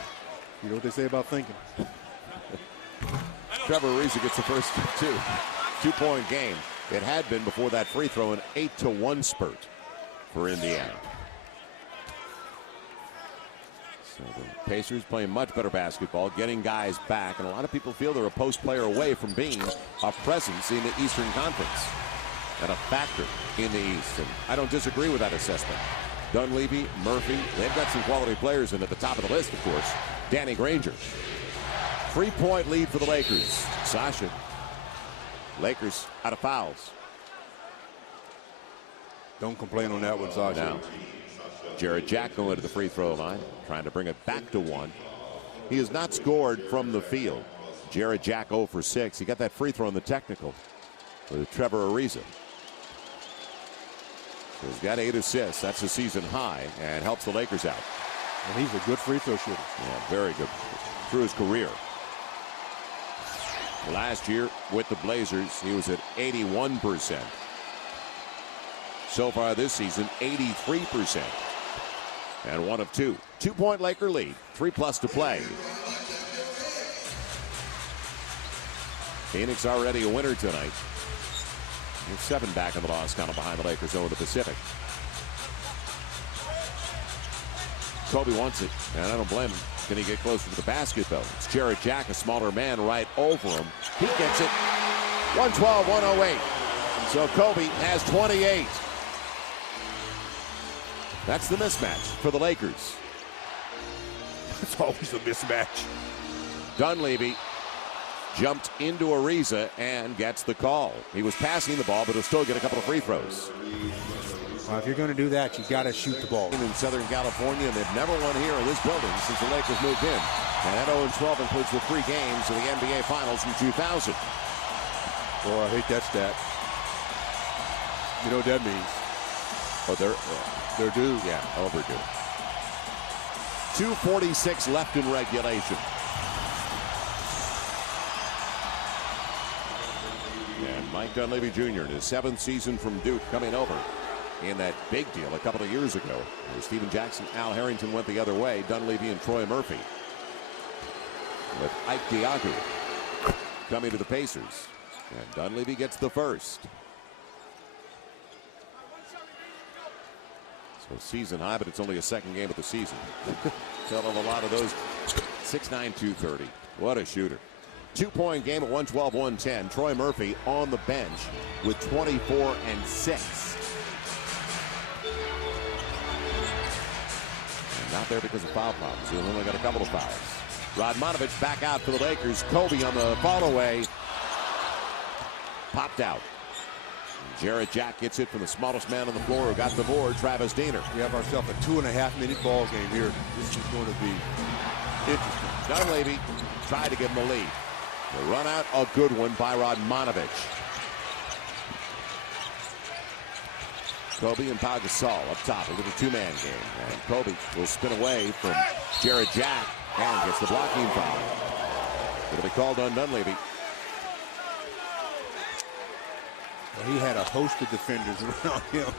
You know what they say about thinking. Trevor Ariza gets the first two-point game. It had been before that free throw, an 8-1 spurt for Indiana. So the Pacers playing much better basketball, getting guys back, and a lot of people feel they're a post player away from being a presence in the Eastern Conference and a factor in the East. And I don't disagree with that assessment. Dunleavy, Murphy, they've got some quality players, and at the top of the list, of course, Danny Granger. 3-point lead for the Lakers. Sasha. Lakers out of fouls. Don't complain on that one, Sasha. Now, Jared Jack going to the free throw line, trying to bring it back to 1. He has not scored from the field. Jared Jack 0 for 6. He got that free throw in the technical with Trevor Ariza. So he's got 8 assists. That's a season high and helps the Lakers out. And he's a good free throw shooter. Yeah, very good through his career. Last year with the Blazers, he was at 81%. So far this season, 83%. And 1 of 2. 2-point Laker lead. 3+ to play. Phoenix already a winner tonight. With 7 back in the loss column behind the Lakers over the Pacific. Kobe wants it, and I don't blame him. Can he get closer to the basket, though? It's Jared Jack, a smaller man, right over him. He gets it. 112-108. So Kobe has 28. That's the mismatch for the Lakers. It's always a mismatch. Dunleavy jumped into Ariza and gets the call. He was passing the ball, but he'll still get a couple of free throws. Well, if you're going to do that, you've got to shoot the ball. In Southern California, and they've never won here in this building since the Lakers moved in. And that 0-12 includes the 3 games in the NBA Finals from 2000. Oh, I hate that stat. You know what that means? Oh, they're due. Yeah, overdue. 2:46 left in regulation. And Mike Dunleavy Jr. in his 7th season from Duke coming over in that big deal a couple of years ago, where Stephen Jackson, Al Harrington went the other way, Dunleavy and Troy Murphy. With Ike Diagu coming to the Pacers. And Dunleavy gets the first. So season high, but it's only a 2nd game of the season. Tell of a lot of those. 6'9", 230. What a shooter. 2-point game at 112-110. Troy Murphy on the bench with 24 and 6. And not there because of foul problems. He only got a couple of fouls. Radmanovich back out for the Lakers. Kobe on the fall away. Popped out. Jared Jack gets it from the smallest man on the floor who got the board, Travis Diener. We have ourselves a 2.5-minute ball game here. This is going to be interesting. Dunleavy tried to give him a lead. The run out, a good one by Radmanovich. Kobe and Pau Gasol up top, a little 2-man game. And Kobe will spin away from Jared Jack and gets the blocking foul. It'll be called on Dunleavy. Well, he had a host of defenders around him.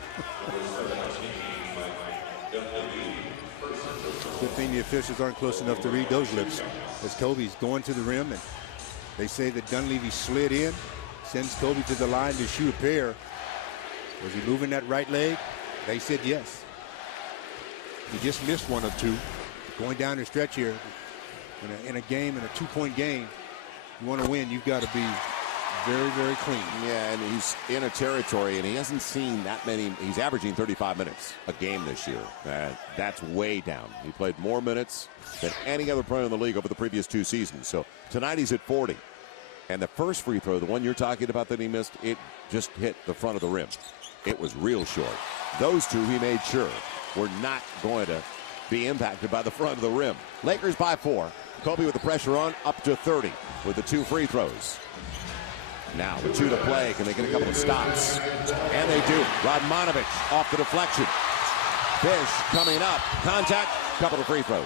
Good thing the officials aren't close enough to read those lips, as Kobe's going to the rim, and they say that Dunleavy slid in, sends Kobe to the line to shoot a pair. Was he moving that right leg? They said yes. He just missed 1 of 2. Going down the stretch here in a game, in a 2-point game, you want to win, you've got to be very, very clean. Yeah, and he's in a territory, and he hasn't seen that many. He's averaging 35 minutes a game this year. That's way down. He played more minutes than any other player in the league over the previous 2 seasons. So tonight he's at 40. And the first free throw, the one you're talking about that he missed, it just hit the front of the rim. It was real short. Those 2 he made sure were not going to be impacted by the front of the rim. Lakers by 4. Kobe with the pressure on, up to 30 with the 2 free throws. Now with 2 to play, can they get a couple of stops? And they do. Radmanovich off the deflection. Fish coming up. Contact, couple of free throws.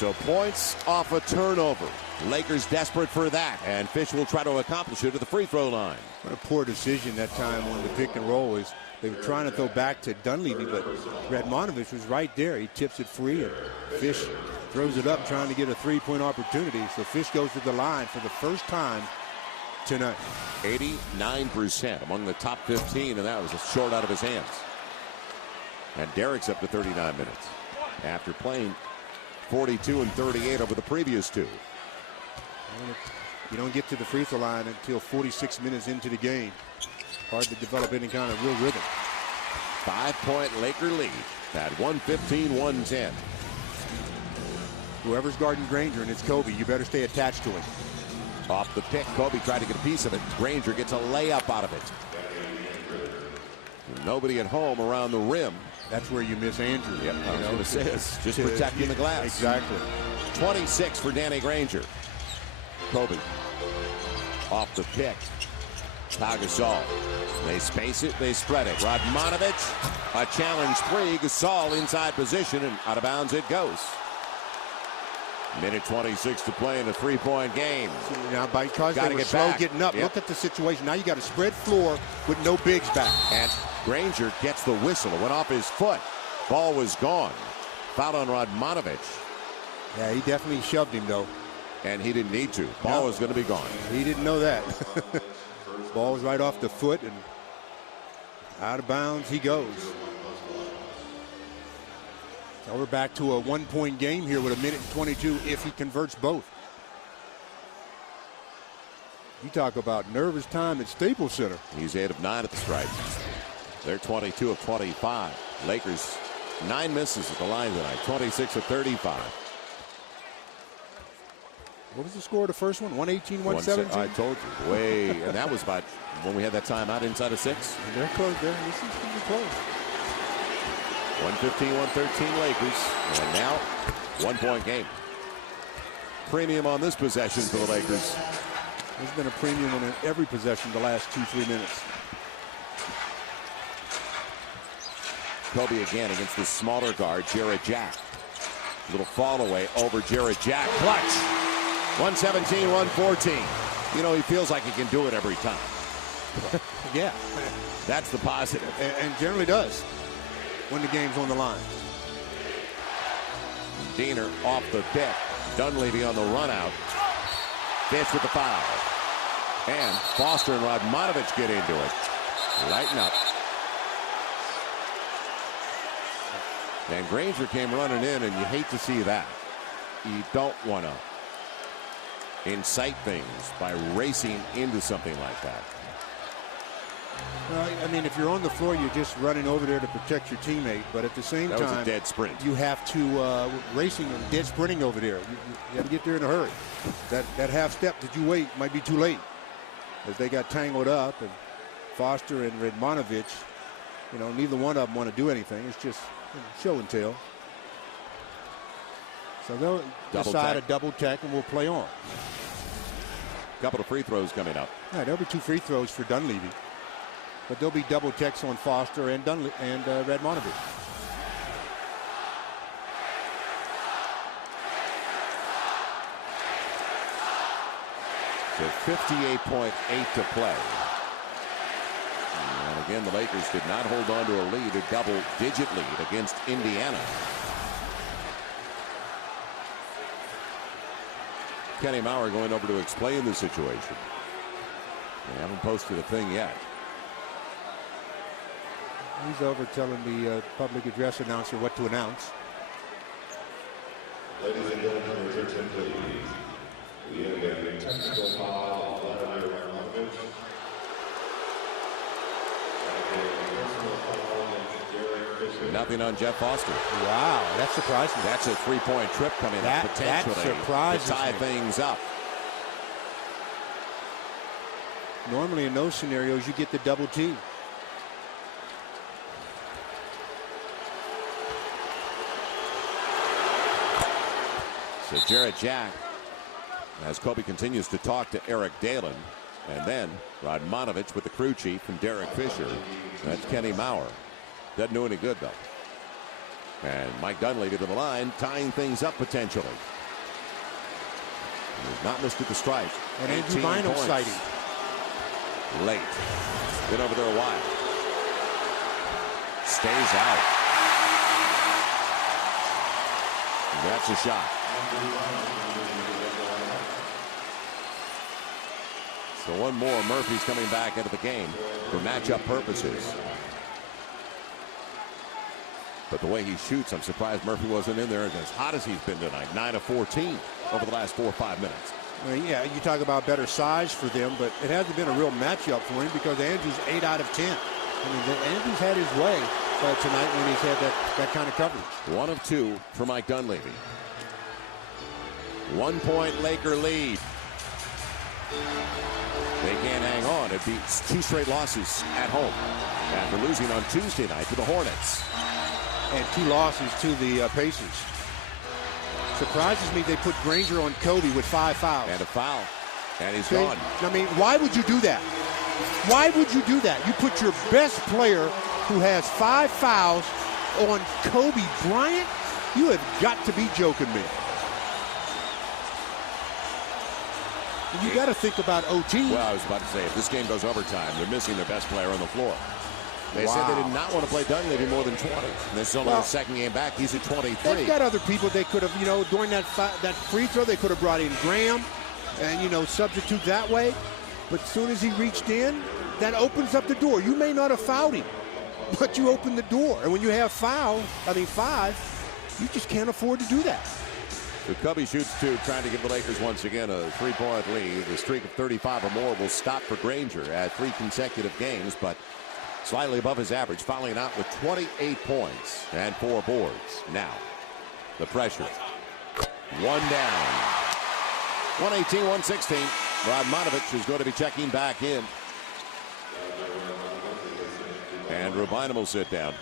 So points off a turnover. Lakers desperate for that, and Fish will try to accomplish it at the free throw line. What a poor decision that time on the pick and roll is. They were trying to throw back to Dunleavy, but Radmanovich was right there. He tips it free, and Fish throws it up trying to get a three-point opportunity. So Fish goes to the line for the first time tonight. 89% among the top 15, and that was short out of his hands. And Derek's up to 39 minutes after playing 42 and 38 over the previous two. You don't get to the free throw line until 46 minutes into the game. Hard to develop any kind of real rhythm. 5-point Laker lead at 115-110. Whoever's guarding Granger, and it's Kobe, you better stay attached to him. Off the pick, Kobe tried to get a piece of it. Granger gets a layup out of it. Nobody at home around the rim. That's where you miss Andrew. Yep, I was going to say this, just protecting the glass. Exactly. 26 for Danny Granger. Kobe off the pick. Pau Gasol. They space it, they spread it. Radmanovich, a challenge three. Gasol inside position, and out of bounds it goes. Minute 26 to play in a three-point game. Now, because they were slow getting up, look at the situation. Now you got a spread floor with no bigs back. And Granger gets the whistle. It went off his foot. Ball was gone. Foul on Radmanovich. Yeah, he definitely shoved him, though. And he didn't need to. Ball was going to be gone. He didn't know that. Ball was right off the foot, and out of bounds he goes. So we're back to a one-point game here with a minute and 22 if he converts both. You talk about nervous time at Staples Center. He's 8 of 9 at the stripe. They're 22 of 25. Lakers 9 misses at the line tonight. 26 of 35. What was the score of the first one? 118, 117? I told you. Way. And that was about when we had that timeout inside of 6. They're close there. This is going to be close. 115-113 Lakers. And now, 1-point game. Premium on this possession for the Lakers. There's been a premium on every possession the last 2-3 minutes. Kobe again against the smaller guard, Jarrett Jack. Little fall away over Jarrett Jack. Clutch. 117-114. You know, he feels like he can do it every time. Yeah. That's the positive. And generally does when the game's on the line. Diener off the pick. Dunleavy on the run out. Fish with the foul. And Foster and Radmanovich get into it. Lighten up. And Granger came running in, and you hate to see that. You don't want to incite things by racing into something like that. Well, I mean, if you're on the floor, you're just running over there to protect your teammate. But at the same time, that was a dead sprint. You have to racing and dead sprinting over there. You have to get there in a hurry. That half step that you wait might be too late, as they got tangled up. And Foster and Radmanovich, you know, neither one of them want to do anything. It's just show and tell. So they'll decide a double tech, and we'll play on. Couple of free throws coming up. Yeah, there'll be 2 free throws for Dunleavy. But there'll be double techs on Foster and Radmanovich. So 58.8 to play. And again, the Lakers did not hold on to a lead, a double-digit lead against Indiana. Kenny Maurer going over to explain the situation. They haven't posted a thing yet. He's over telling the public address announcer what to announce. Ladies and gentlemen, attention please. We have a technical foul on Vladimir Radmanovich. Nothing on Jeff Foster. Wow, that surprised me. That's a three-point trip coming up potentially surprises to tie me. things up. Normally in those scenarios, you get the double T. So Jarrett Jack, as Kobe continues to talk to Eric Dalen, and then Radmanovich with the crew chief and Derek Fisher. That's Kenny Maurer. Doesn't do any good, though. And Mike Dunleavy to the line, tying things up potentially. He's not missed at the strike. And Andrew Bynum sighting. Late. Been over there a while. Stays out. That's a shot. So one more. Murphy's coming back into the game for matchup purposes. But the way he shoots, I'm surprised Murphy wasn't in there as hot as he's been tonight. 9 of 14 over the last 4 or 5 minutes. Well, yeah, you talk about better size for them, but it hasn't been a real matchup for him because Andrews 8 out of 10. I mean, Andrews had his way tonight when he's had that kind of coverage. 1 of 2 for Mike Dunleavy. 1 point Laker lead. They can't hang on. It beats 2 straight losses at home after losing on Tuesday night to the Hornets. And 2 losses to the Pacers. Surprises me they put Granger on Kobe with 5 fouls. And a foul. And he's gone. I mean, why would you do that? Why would you do that? You put your best player who has 5 fouls on Kobe Bryant? You have got to be joking me. You got to think about OT. Well, I was about to say, if this game goes overtime, they're missing their best player on the floor. They said they did not want to play Dunleavy more than 20. And this is only the second game back. He's at 23. They've got other people they could have, during that free throw, they could have brought in Graham and, substitute that way. But as soon as he reached in, that opens up the door. You may not have fouled him, but you open the door. And when you have 5, you just can't afford to do that. So Kobe shoots 2, trying to give the Lakers once again a 3-point lead. The streak of 35 or more will stop for Granger at 3 consecutive games, but slightly above his average, fouling out with 28 points and 4 boards. Now, the pressure. 1 down. 118-116. Radmanovic is going to be checking back in. And Rubinum will sit down.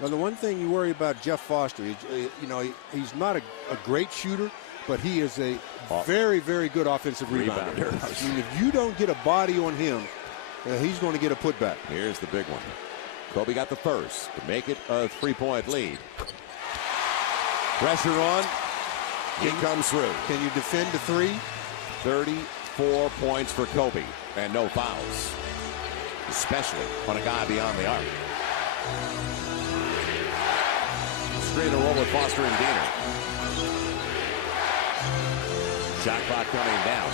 Well, the one thing you worry about Jeff Foster is, he's not a great shooter, but he is a very, very good offensive rebounder. I mean, if you don't get a body on him, he's going to get a putback. Here's the big one. Kobe got the first to make it a 3-point lead. Pressure on. He comes through. Can you defend the 3? 34 points for Kobe and no fouls, especially on a guy beyond the arc. Straight roll with Foster and Diener. Shot clock coming down.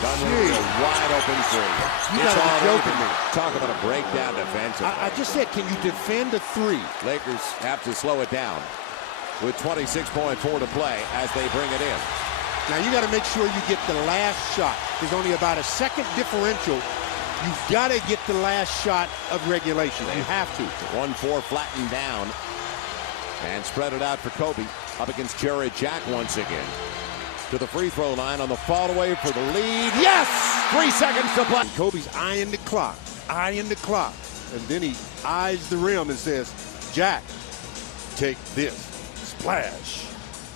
Dunleavy, a wide open 3. You got to be joking me. Talk about a breakdown defensively. I just said, can you defend a 3? Lakers have to slow it down with 26.4 to play as they bring it in. Now you got to make sure you get the last shot. There's only about a second differential. You've got to get the last shot of regulation. You have to. 1-4 flattened down and spread it out for Kobe up against Jared Jack once again. To the free throw line on the fall away for the lead. Yes! 3 seconds to play. Kobe's eyeing the clock. And then he eyes the rim and says, Jack, take this. Splash.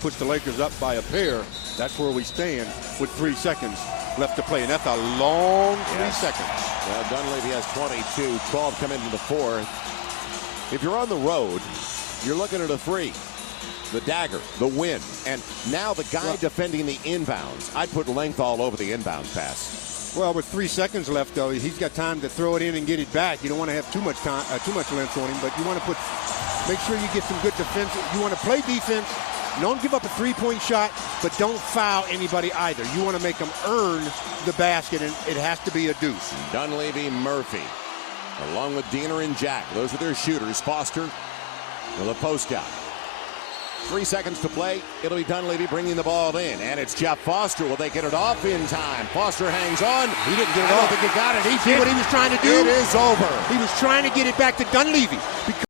Puts the Lakers up by a pair. That's where we stand with 3 seconds left to play. And that's a long 3 seconds. Well, Dunleavy has 22. 12 come into the 4th. If you're on the road, you're looking at a 3. The dagger, the win, and now the guy defending the inbounds. I'd put length all over the inbounds pass. Well, with 3 seconds left, though, he's got time to throw it in and get it back. You don't want to have too much time, too much length on him, but you want to make sure you get some good defense. You want to play defense. Don't give up a 3-point shot, but don't foul anybody either. You want to make them earn the basket, and it has to be a deuce. Dunleavy, Murphy, along with Diener and Jack. Those are their shooters. Foster, the post guy. 3 seconds to play. It'll be Dunleavy bringing the ball in. And it's Jeff Foster. Will they get it off in time? Foster hangs on. He didn't get it off. I don't think he got it. He did what he was trying to do. It is over. He was trying to get it back to Dunleavy.